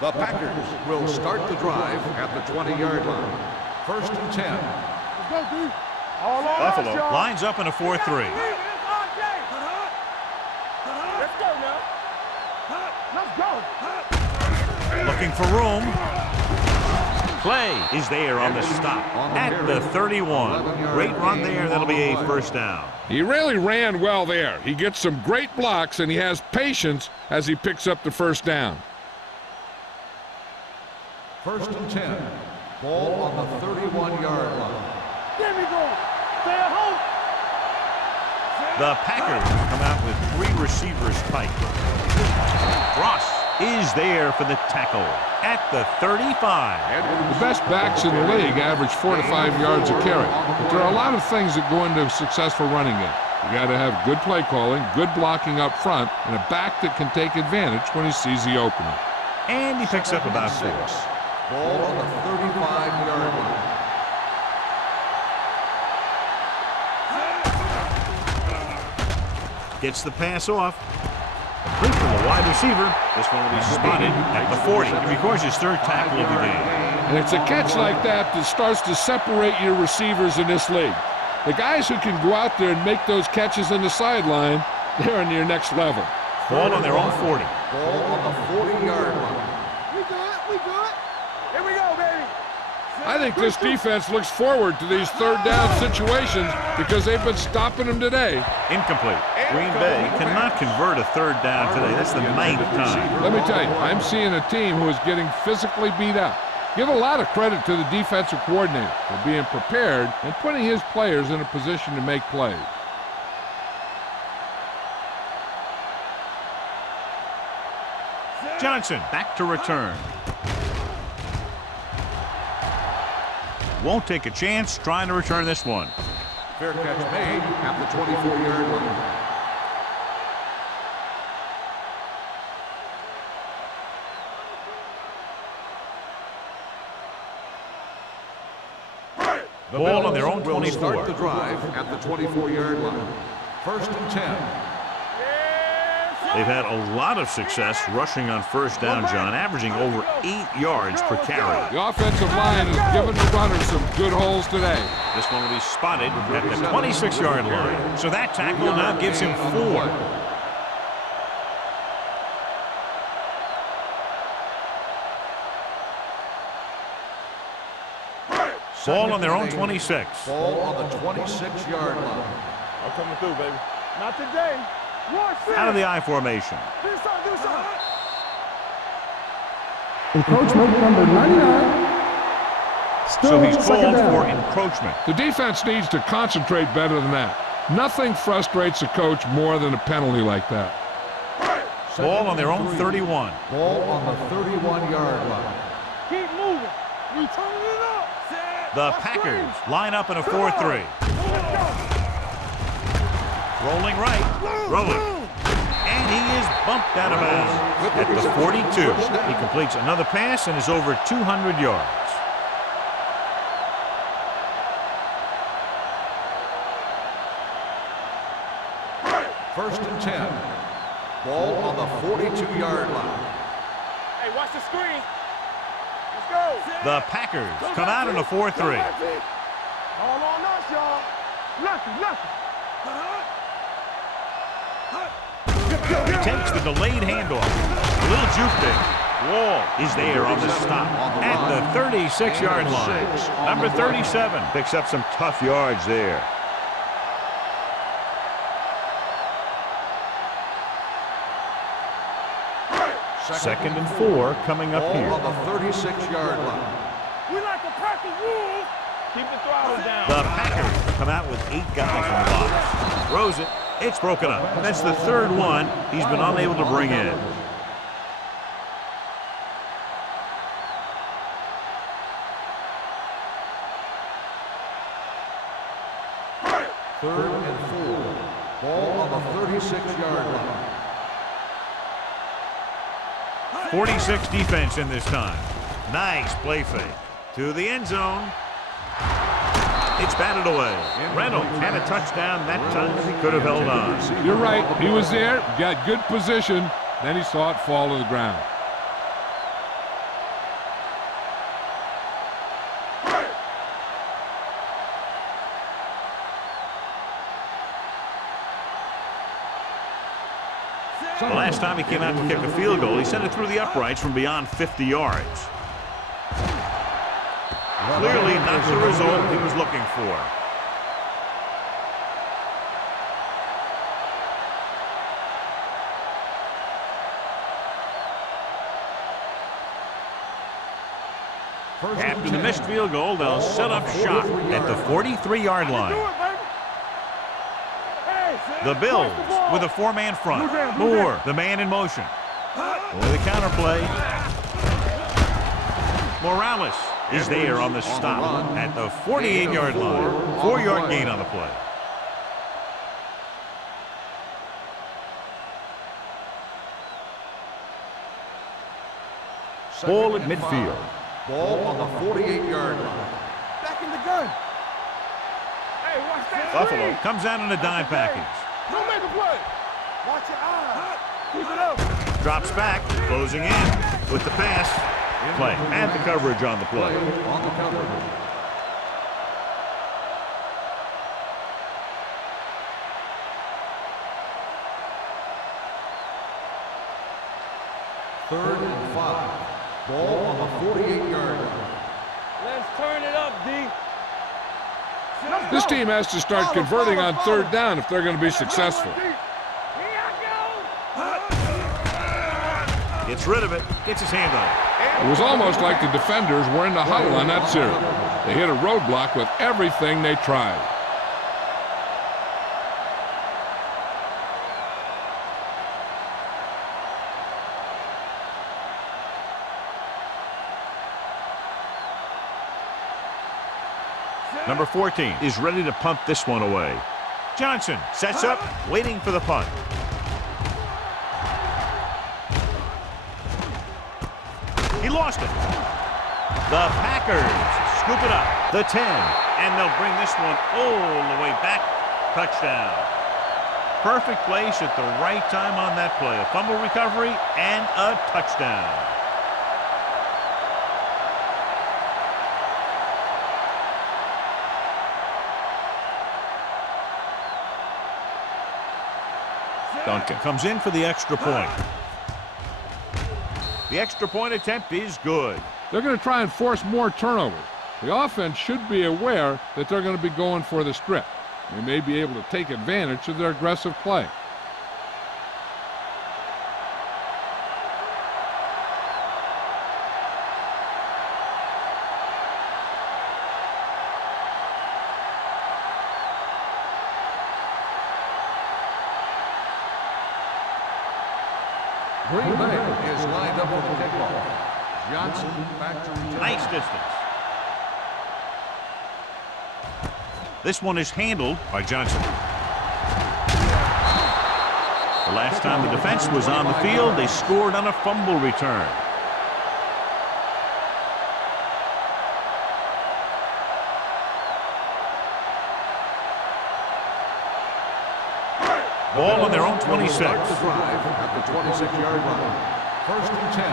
The Packers will start the drive at the 20-yard line. First and 10. Let's go, D. All on Buffalo us, y'all. lines up in a 4-3. Let's go now. Let's go. Looking for room. Play is there on the stop at the 31. Great run there. That'll be a first down. He really ran well there. He gets some great blocks, and he has patience as he picks up the first down. First and 10. Ball on the 31-yard line. There we go. Stay at home. The Packers come out with 3 receivers tight. Ross is there for the tackle at the 35. The best backs in the league average 4 to 5 yards a carry. But there are a lot of things that go into a successful running game. You got to have good play calling, good blocking up front, and a back that can take advantage when he sees the opening. And he picks up about 4. Ball on the 35-yard line. Gets the pass off. Complete from the wide receiver. This one will be spotted at the 40. He records his 3rd tackle of the game. And it's a catch like that that starts to separate your receivers in this league. The guys who can go out there and make those catches on the sideline, they're on your next level. Ball on their own 40. Ball on the 40-yard line. We good. Here we go, baby. I think this defense looks forward to these 3rd down situations because they've been stopping them today. Incomplete. Green Bay cannot convert a 3rd down today. That's the 9th time. Let me tell you, I'm seeing a team who is getting physically beat up. Give a lot of credit to the defensive coordinator for being prepared and putting his players in a position to make plays. Johnson back to return. Won't take a chance trying to return this one. Fair catch made at the 24-yard line. The Ball on their own will 24. Start the drive at the 24-yard line. First and 10. They've had a lot of success rushing on first down, John, averaging over 8 yards per carry. The offensive line has given the runners some good holes today. This one will be spotted at the 26-yard line. So that tackle now gives him 4. Ball on their own 26. Ball on the 26-yard line. I'm coming through, baby. Not today. Out of the I formation. Do something. Encroachment number 99. Still So he's second called down. for encroachment. The defense needs to concentrate better than that. Nothing frustrates a coach more than a penalty like that. Ball on their own 31. Ball on the 31-yard line. Keep moving. We turning it up. The Packers line up in a 4-3. Rolling right. Rolling. And he is bumped out of bounds at the 42. He completes another pass and is over 200 yards. First and 10. Ball on the 42-yard line. Hey, watch the screen. Let's go. The Packers come out in a 4-3. All on us, y'all. Nothing. He takes the delayed handoff. A little juke there. Wall is there on the stop at the 36-yard line. Number 37 picks up some tough yards there. Second and 4 coming up Ball here. on the 36-yard line. We like to practice rules. Keep the throttle down. The Packers come out with 8 guys on the box. Throws it. It's broken up. That's the third one he's been unable to bring in. Third and 4. Ball on the 36-yard line. 46 defense in this time. Nice play fake. To the end zone. It's batted away. Reynolds had a touchdown that time. He could have held on. You're right. He was there, got good position, then he saw it fall to the ground. The last time he came out to kick a field goal, he sent it through the uprights from beyond 50 yards. Clearly not the result he was looking for. After the missed field goal, they'll set up shop at the 43-yard line. The Bills with a 4-man front. Moore, the man in motion. With a counterplay. Morales is there on the stop at the 48-yard line. 4-yard gain on the play. Ball at midfield. Ball on the 48-yard line. Back in the gun. Hey, watch that. Buffalo comes out in a dime package. Don't make a play. Watch your eyes. Keep it up. Drops back, closing in with the pass. Play and the coverage on the play. On the coverage. Third and 5. Ball on the 48-yard line. Let's turn it up, D. This team has to start converting on third down if they're going to be successful. Gets rid of it, gets his hand on it. It was almost like the defenders were in the huddle on that series. They hit a roadblock with everything they tried. Number 14 is ready to punt this one away. Johnson sets up, waiting for the punt. He lost it. The Packers scoop it up. The 10. And they'll bring this one all the way back. Touchdown. Perfect place at the right time on that play. A fumble recovery and a touchdown. Duncan comes in for the extra point. The extra point attempt is good. They're going to try and force more turnovers. The offense should be aware that they're going to be going for the strip. They may be able to take advantage of their aggressive play. Green Bay is lined up for the kickoff. Johnson back to return. Nice distance. This one is handled by Johnson. The last time the defense was on the field, they scored on a fumble return. Ball on their own 26. Start the drive at the 26-yard line. First and 10.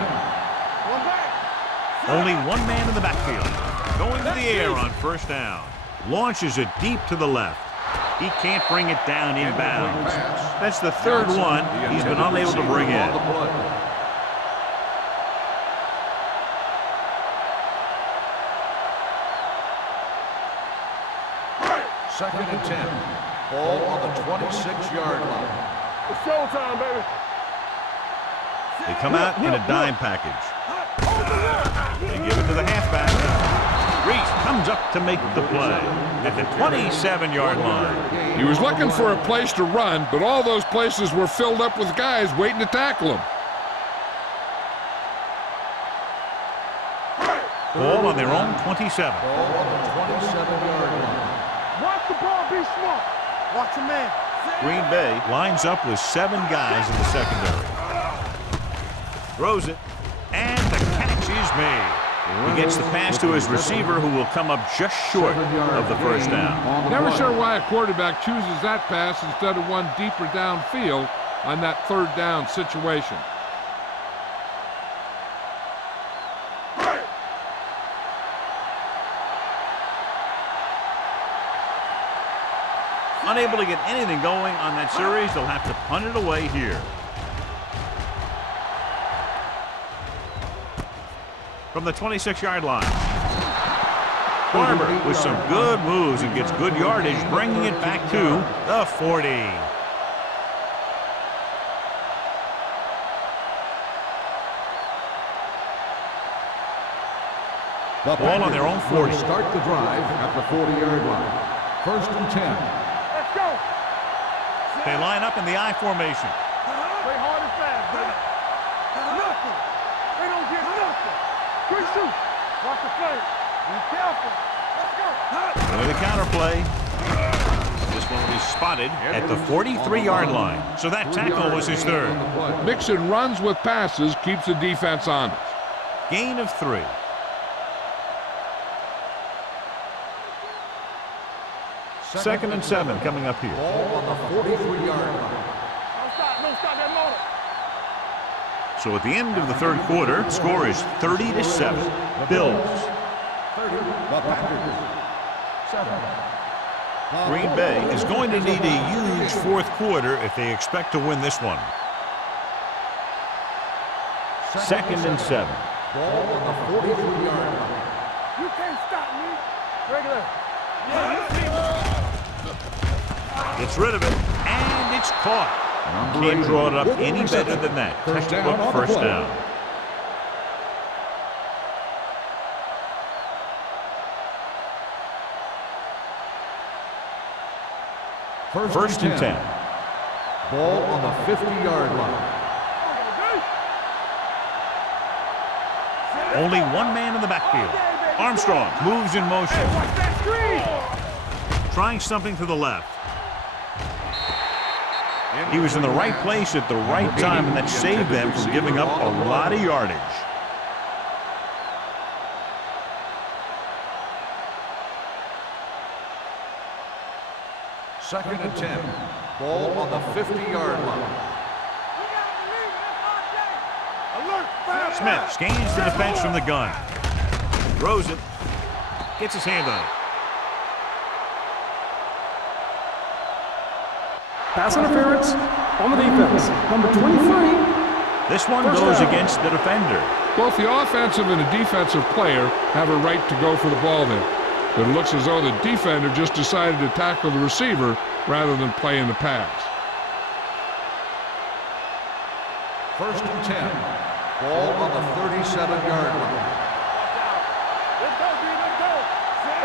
Only one man in the backfield. Going to the air on first down. Launches it deep to the left. He can't bring it down inbounds. That's the third one he's been unable to bring in. Second and 10. Ball on the 26-yard line. It's showtime, baby. They come out in a dime package. They give it to the halfback. Reese comes up to make the play at the 27-yard line. He was looking for a place to run, but all those places were filled up with guys waiting to tackle him. Ball on their own 27. Ball on the 27-yard line. Watch the ball, be smart. Watch a man. Green Bay lines up with 7 guys in the secondary. Throws it, and the catch is made. He gets the pass to his receiver, who will come up just short of the first down. Never sure why a quarterback chooses that pass instead of one deeper downfield on that third down situation. Unable to get anything going on that series, they'll have to punt it away here. From the 26-yard line. Barber with some good moves and gets good yardage, bringing it back to the 40. The Ball on their own 40. Start the drive at the 40-yard line. First and 10. Let's go. They line up in the I formation. Play hard and fast, baby. Nothing. They don't get nothing. Quick shoot. Watch the play. Be careful. Let's go. With a counter play. This one will be spotted at the 43-yard line. So that tackle was his third. Mixing runs with passes keeps the defense honest. Gain of 3. Second and 7 coming up here. Ball on the 43-yard line. No stop that motor. So at the end of the third quarter, the score is 30-7. Bills. 30. The Packers. 7. Green Bay is going to need a huge fourth quarter if they expect to win this one. Second and 7. Ball on the 43-yard line. You can't stop me. Regular. Yeah, you see me. Gets rid of it, and it's caught. Can't draw it up any better than that. Textbook first down. First and 10. Ball on the 50-yard line. Only one man in the backfield. Armstrong moves in motion. Watch that screen. Trying something to the left. He was in the right place at the right time, and that saved them from giving up a lot of yardage. Second and 10. Ball on the 50-yard line. Alert. Smith scans the defense from the gun. Throws it. Gets his hand on it. Pass interference on the defense. Number 23. This one First goes down. against the defender. Both the offensive and the defensive player have a right to go for the ball there. But it looks as though the defender just decided to tackle the receiver rather than play in the pass. First and 10. Ball on the 37-yard line.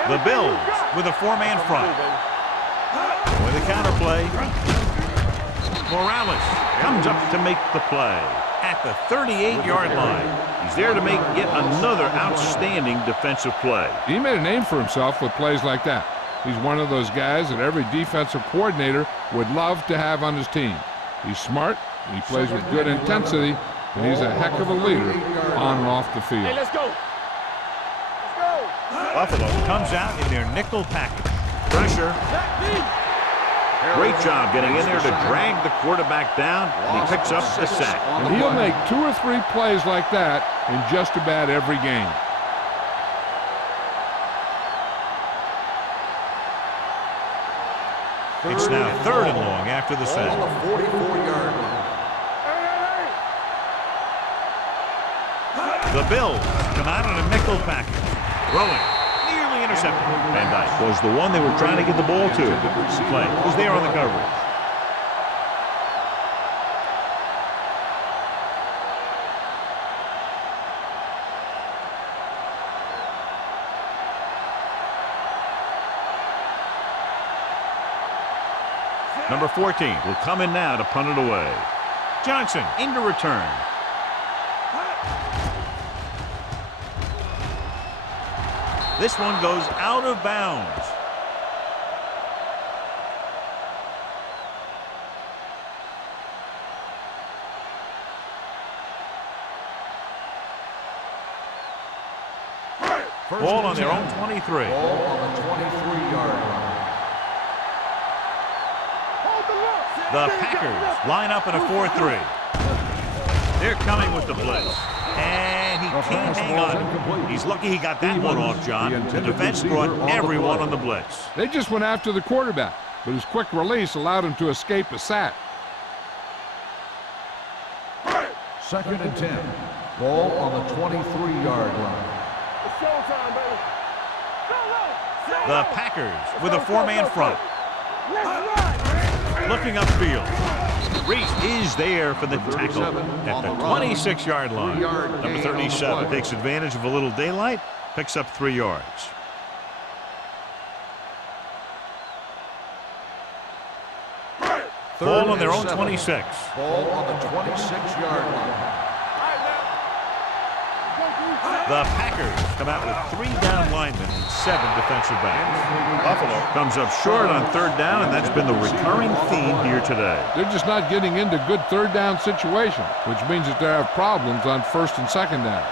The Bills with a four-man front. With a counterplay. Morales comes up to make the play at the 38-yard line. He's there to make yet another outstanding defensive play. He made a name for himself with plays like that. He's one of those guys that every defensive coordinator would love to have on his team. He's smart, he plays with good intensity, and he's a heck of a leader on and off the field. Hey, let's go. Buffalo comes out in their nickel package. Pressure. Great job getting in there to drag the quarterback down, and he picks up the sack. And he'll make 2 or 3 plays like that in just about every game. It's now 3rd and long after the sack. On the 44-yard line. The Bills come out on a nickel package. Throwing. Nearly intercepted. Van Dyke was the one they were trying to get the ball to. Play was there on the coverage. Number 14 will come in now to punt it away. Johnson into return. This one goes out of bounds. Ball on their own 23. Ball on the 23-yard line. The Packers line up in a 4-3. They're coming with the blitz. And he can't hang on. He's lucky he got that one off, John. The defense brought everyone on the blitz. They just went after the quarterback, but his quick release allowed him to escape a sack. 2nd and 10. Ball on the 23-yard line. It's showtime, baby. The Packers with a 4-man front. Let's run. Looking upfield. Reese is there for the tackle at the 26-yard line. Number 37 takes advantage of a little daylight, picks up 3 yards. Ball on their own 26. Ball on the 26-yard line. The Packers come out with 3 down linemen and 7 defensive backs. Buffalo comes up short on 3rd down, and that's been the recurring theme here today. They're just not getting into good 3rd down situations, which means that they have problems on 1st and 2nd down.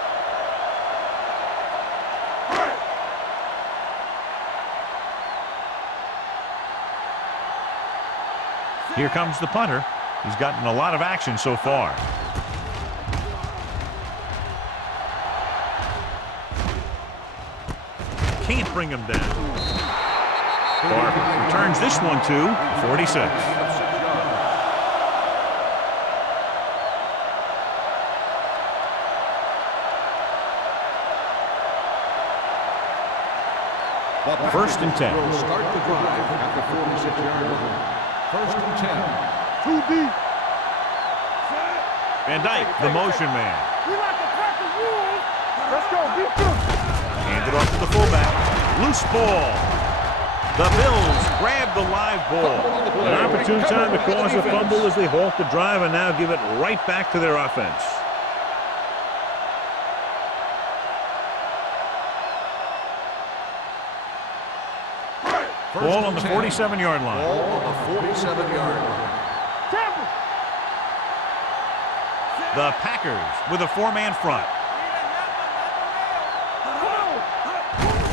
Here comes the punter. He's gotten a lot of action so far. Can't bring him down. Barber returns this one to 46. First and 10. Will start the drive at the 46-yard line. 1st and 10. 2 deep. Van Dyke, the motion man. We like to crack the rules. Let's go. Deep two. Handed off to the fullback. Loose ball. The Bills grab the live ball. An opportune time to cause a fumble as they halt the drive and now give it right back to their offense. Ball on the 47-yard line. Ball on the 47-yard line. The Packers with a 4-man front.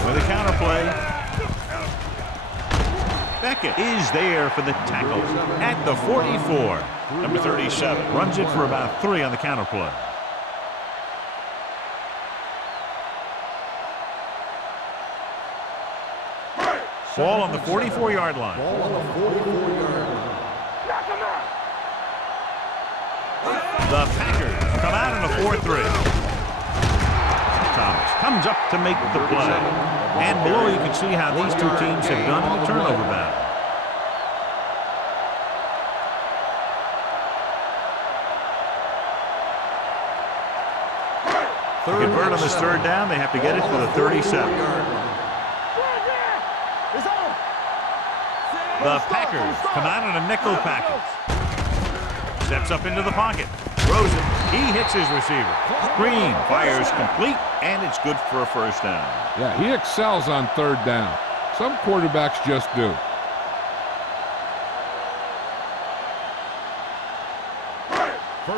With a counterplay. Beckett is there for the tackle at the 44. Number 37 runs it for about 3 on the counterplay. Ball on the 44-yard line. Ball on the 44-yard line. The Packers come out in a 4-3. comes up to make the play. And below you can see how these two teams have done in the turnover battle. To convert on this third down, they have to get it to the 37. The Packers come out in a nickel package. Steps up into the pocket. Throws it. He hits his receiver. Green fires complete, and it's good for a first down. Yeah, he excels on third down. Some quarterbacks just do.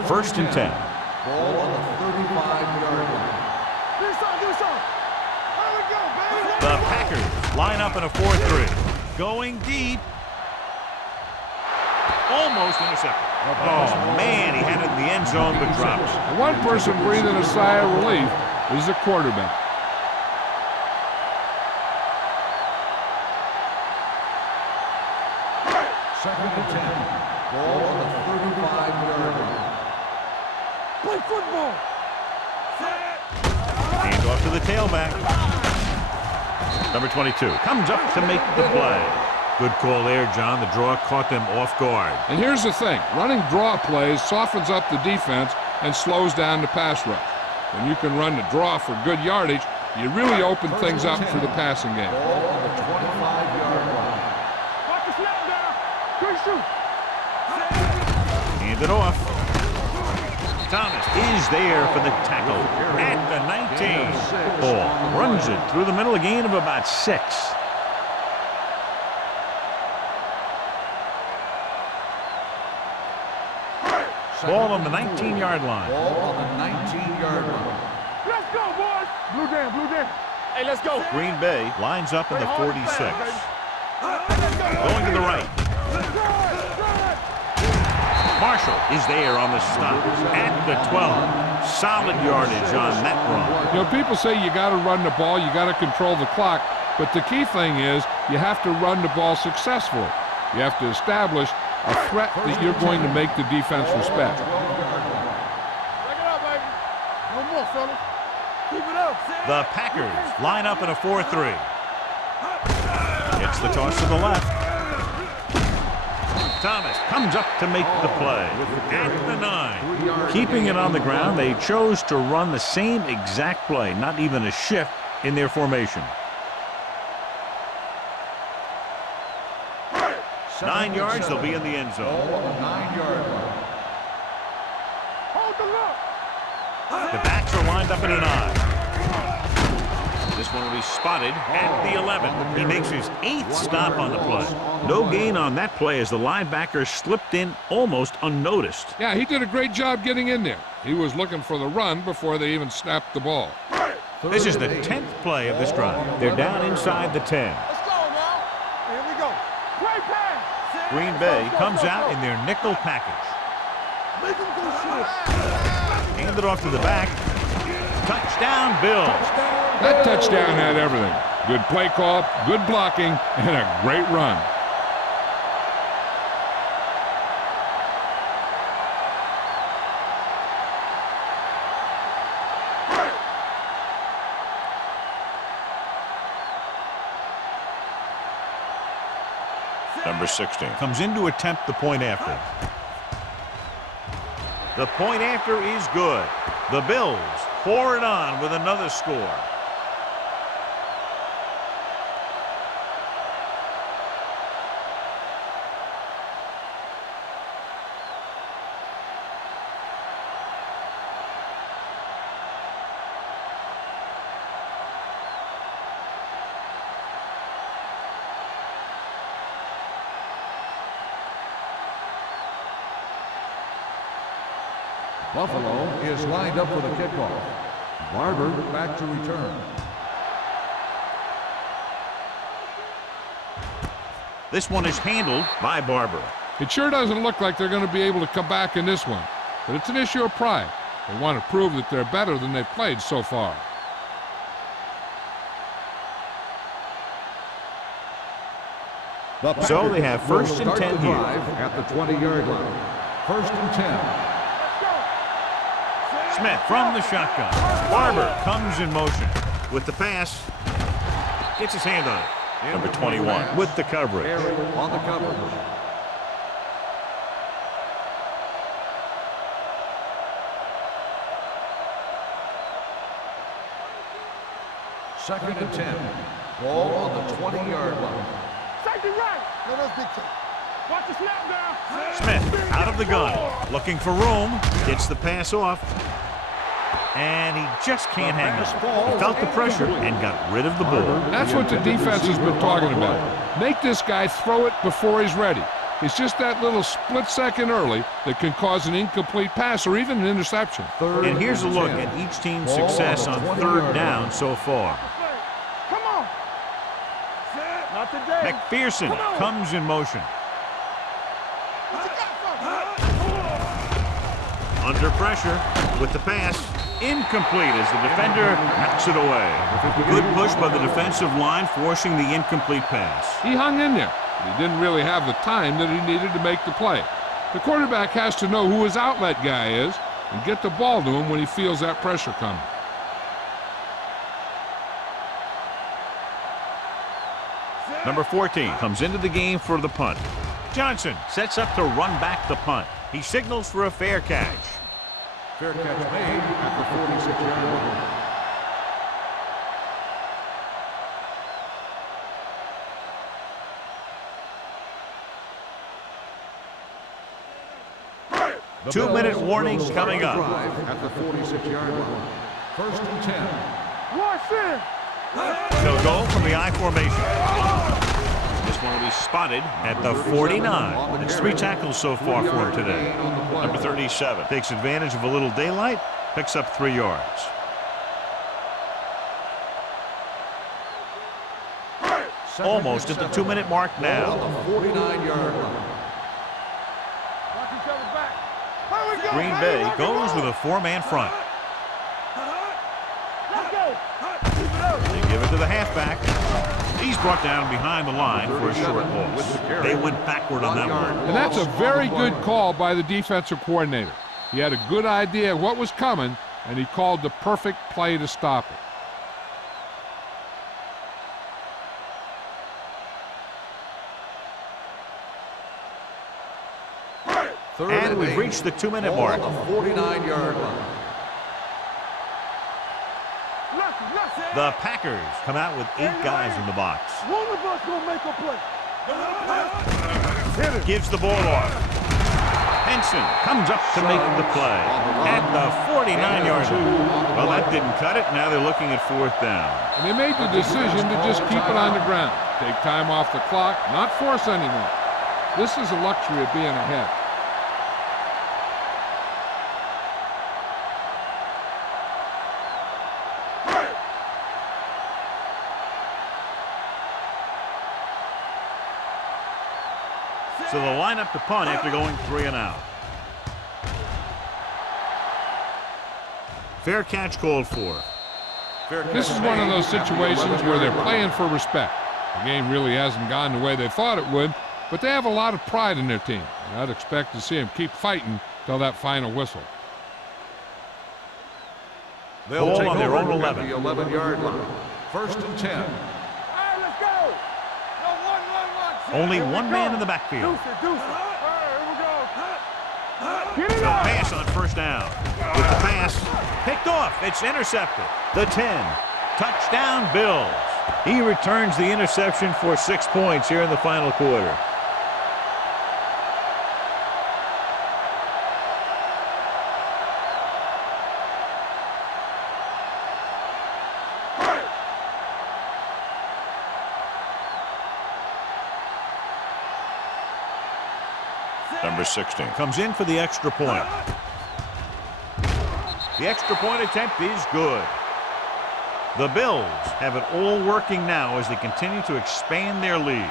First and 10. Ball on the 35-yard line. The Packers line up in a 4-3. Going deep. Almost intercepted. Oh, man, he had it in the end zone, but drops. One person breathing a sigh of relief is the quarterback. Second and 10. Ball on the 35-yard line. Play football. Hands off to the tailback. Number 22 comes up to make the play. Good call there, John. The draw caught them off guard. And here's the thing. Running draw plays softens up the defense and slows down the pass rush. When you can run the draw for good yardage, you really open things up for the passing game. Ball on the 25-yard line. Watch the snap down. Good shoot. Hand it off. Thomas is there for the tackle at the 19. Ball runs it through the middle, a gain of about 6. Ball on the 19-yard line. Ball on the 19-yard line. Let's go, boys. Blue down, blue down. Hey, let's go. Green Bay lines up in the 46. Going to the right. Marshall is there on the stop at the 12. Solid yardage on that run. You know, people say you got to run the ball, you got to control the clock, but the key thing is you have to run the ball successfully. You have to establish a threat that you're going to make the defense respect. Back it up, baby. No more, fellas. Keep it up. The Packers line up in a 4-3. Gets the toss to the left. Thomas comes up to make the play at the 9. Keeping it on the ground, they chose to run the same exact play, not even a shift in their formation. 9 yards, they'll be in the end zone. Ball on the 9-yard line. Hold the look. The backs are lined up in a 9. This one will be spotted at the 11. He makes his 8th stop on the play. No gain on that play as the linebacker slipped in almost unnoticed. Yeah, he did a great job getting in there. He was looking for the run before they even snapped the ball. This is the 10th play of this drive. They're down inside the 10. Let's go now. Here we go. Great pass. Green Bay comes out in their nickel package. Make him go shoot. Hand it off to the back. Touchdown, Bills. That touchdown had everything. Good play call, good blocking, and a great run. Number 16 comes in to attempt the point after. The point after is good. The Bills pour it on with another score. Buffalo is lined up for the kickoff. Barber back to return. This one is handled by Barber. It sure doesn't look like they're going to be able to come back in this one, but it's an issue of pride. They want to prove that they're better than they've played so far. So they have first and 10 here. At the 20-yard line. First and 10. Smith from the shotgun. Barber comes in motion. with the pass. Gets his hand on it. Number 21 with the coverage. On the coverage. Second and 10. Ball on the 20-yard line. Safety right. No, that's big time. Watch the snap down. Smith out of the gun, looking for room. Gets the pass off. And he just can't hang on. He felt the pressure and got rid of the ball. That's what the defense has been talking about. Make this guy throw it before he's ready. It's just that little split second early that can cause an incomplete pass or even an interception. And here's a look at each team's success on third down so far. Come on. Not today. McPherson comes in motion. Under pressure with the pass. Incomplete as the defender knocks it away. Good push by the defensive line, forcing the incomplete pass. He hung in there, but he didn't really have the time that he needed to make the play. The quarterback has to know who his outlet guy is and get the ball to him when he feels that pressure coming. Number 14 comes into the game for the punt. Johnson sets up to run back the punt. He signals for a fair catch. Fair catch made at the 46-yard line. 2-minute warnings coming up. At the 46-yard line. First and 10. Watch it. They'll go from the I formation. This one will be spotted at the 49. It's 3 tackles so far for him today. Number 37 takes advantage of a little daylight, picks up 3 yards. Almost at the 2-minute mark now. On the 49-yard line. Watch each other back. Green Bay goes with a 4-man front. Let's go. They give it to the halfback. He's brought down behind the line for a short loss. They went backward on that one. And that's a very good call by the defensive coordinator. He had a good idea of what was coming, and he called the perfect play to stop it. And we've reached the 2-minute mark. On the 49-yard line. The Packers come out with 8 guys in the box. One of us gonna make a play. Gives the ball off. Henson comes up to make the play at the 49-yard line. Well, that didn't cut it. Now they're looking at 4th down. And they made the decision to just keep it on the ground. Take time off the clock, not force anyone. This is a luxury of being ahead. So they'll line up to punt after going 3 and out. Fair catch called for. This is one of those situations where they're playing for respect. The game really hasn't gone the way they thought it would, but they have a lot of pride in their team. And I'd expect to see them keep fighting till that final whistle. They'll take on their over own at 11. the 11-yard line. First and 10. All right, let's go. No, one. Only one man in the backfield. Deuce it. All right, here we go. Get it They'll up. pass on 1st down. With the pass, picked off. It's intercepted. The 10. Touchdown, Bills. He returns the interception for 6 points here in the final quarter. Number 16 comes in for the extra point. The extra point attempt is good. The Bills have it all working now as they continue to expand their lead.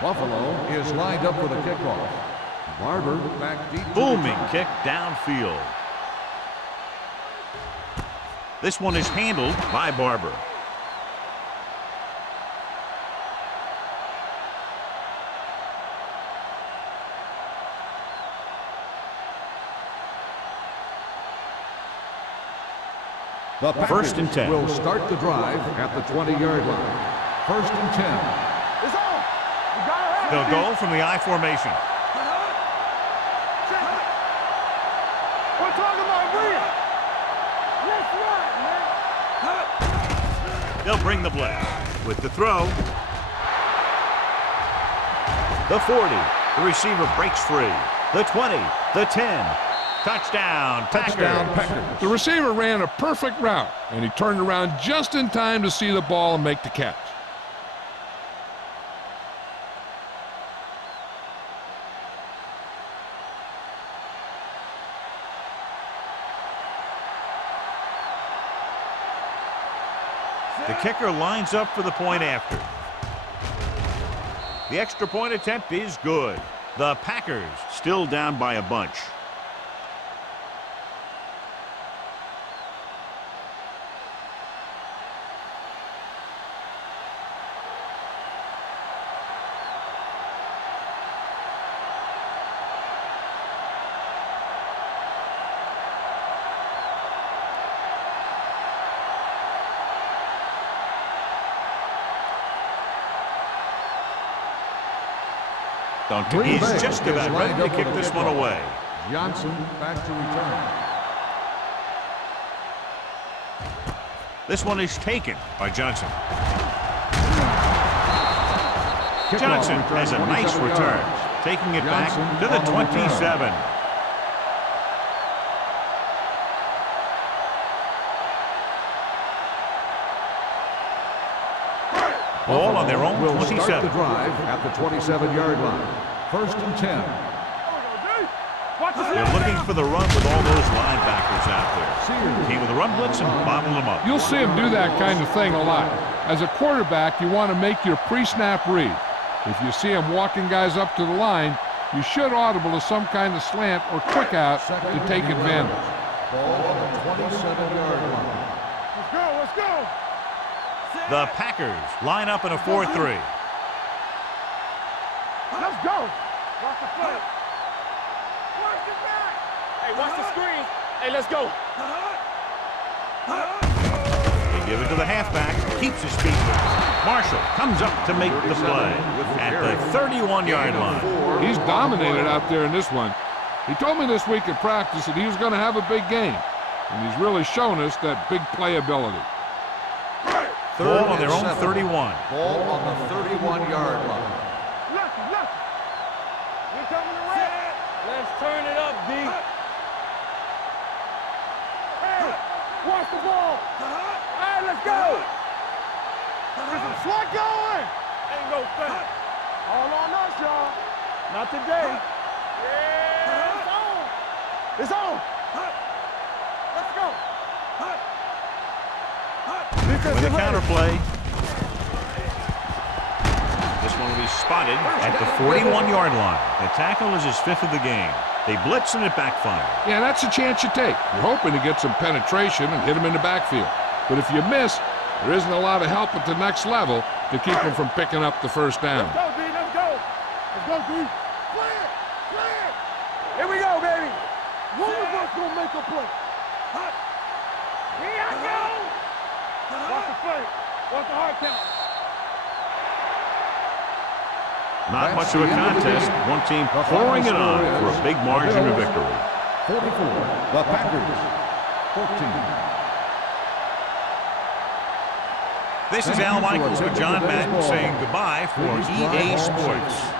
Buffalo is lined up for the kickoff. Barber back deep. Booming kick downfield. This one is handled by Barber. The Packers First and 10. will start the drive at the 20-yard line. First and 10. It's on. You gotta have They'll it. go from the I formation. We're talking about real. Let's run, man. They'll bring the blitz. With the throw. The 40. The receiver breaks free. The 20. The 10. Touchdown, Packers. Touchdown, Packers. The receiver ran a perfect route, and he turned around just in time to see the ball and make the catch. The kicker lines up for the point after. The extra point attempt is good. The Packers still down by a bunch. He's just about ready to kick this one away. Johnson back to return. This one is taken by Johnson. Kickoff Johnson return, has a nice 27 return, yards. taking it Johnson back to the on the return. 27. Ball on their own Will start 27. the drive at the 27-yard line. First and 10. They're looking for the run with all those linebackers out there. Came with a run blitz and bottled them up. You'll see him do that kind of thing a lot. As a quarterback, you want to make your pre-snap read. If you see him walking guys up to the line, you should audible to some kind of slant or quick out to take advantage. Ball on the 27-yard line. Let's go, let's go. The Packers line up in a 4-3. Let's go. Watch the flip. Watch the back. Hey, watch the screen. Hey, let's go. They give it to the halfback. Keeps his feet moving. Marshall comes up to make the play at the 31-yard line. He's dominated out there in this one. He told me this week at practice that he was going to have a big game, and he's really shown us that big playability. Ball on their own 31. Ball on the 31-yard line. Lucky, lucky. We're coming around. Let's turn it up, D. Hey, watch the ball. All right, let's go. There's some swat going. Ain't no thing. All on us, y'all. Not today. Yeah, it's on. It's on. Let's go. With a counterplay. This one will be spotted at the 41-yard line. The tackle is his 5th of the game. They blitz and it backfires. Yeah, that's a chance you take. You're hoping to get some penetration and hit him in the backfield. But if you miss, there isn't a lot of help at the next level to keep him from picking up the first down. Let's go, D. Let's go. Let's go, D. Play it. Play it. Here we go, baby. One of us gonna make a play. Here I go. Watch the play. Watch the hard count. Not much of a contest. One team pouring it on for a big margin of victory. 44. The Packers. 14. This is Al Michaels with John Madden saying goodbye for EA Sports.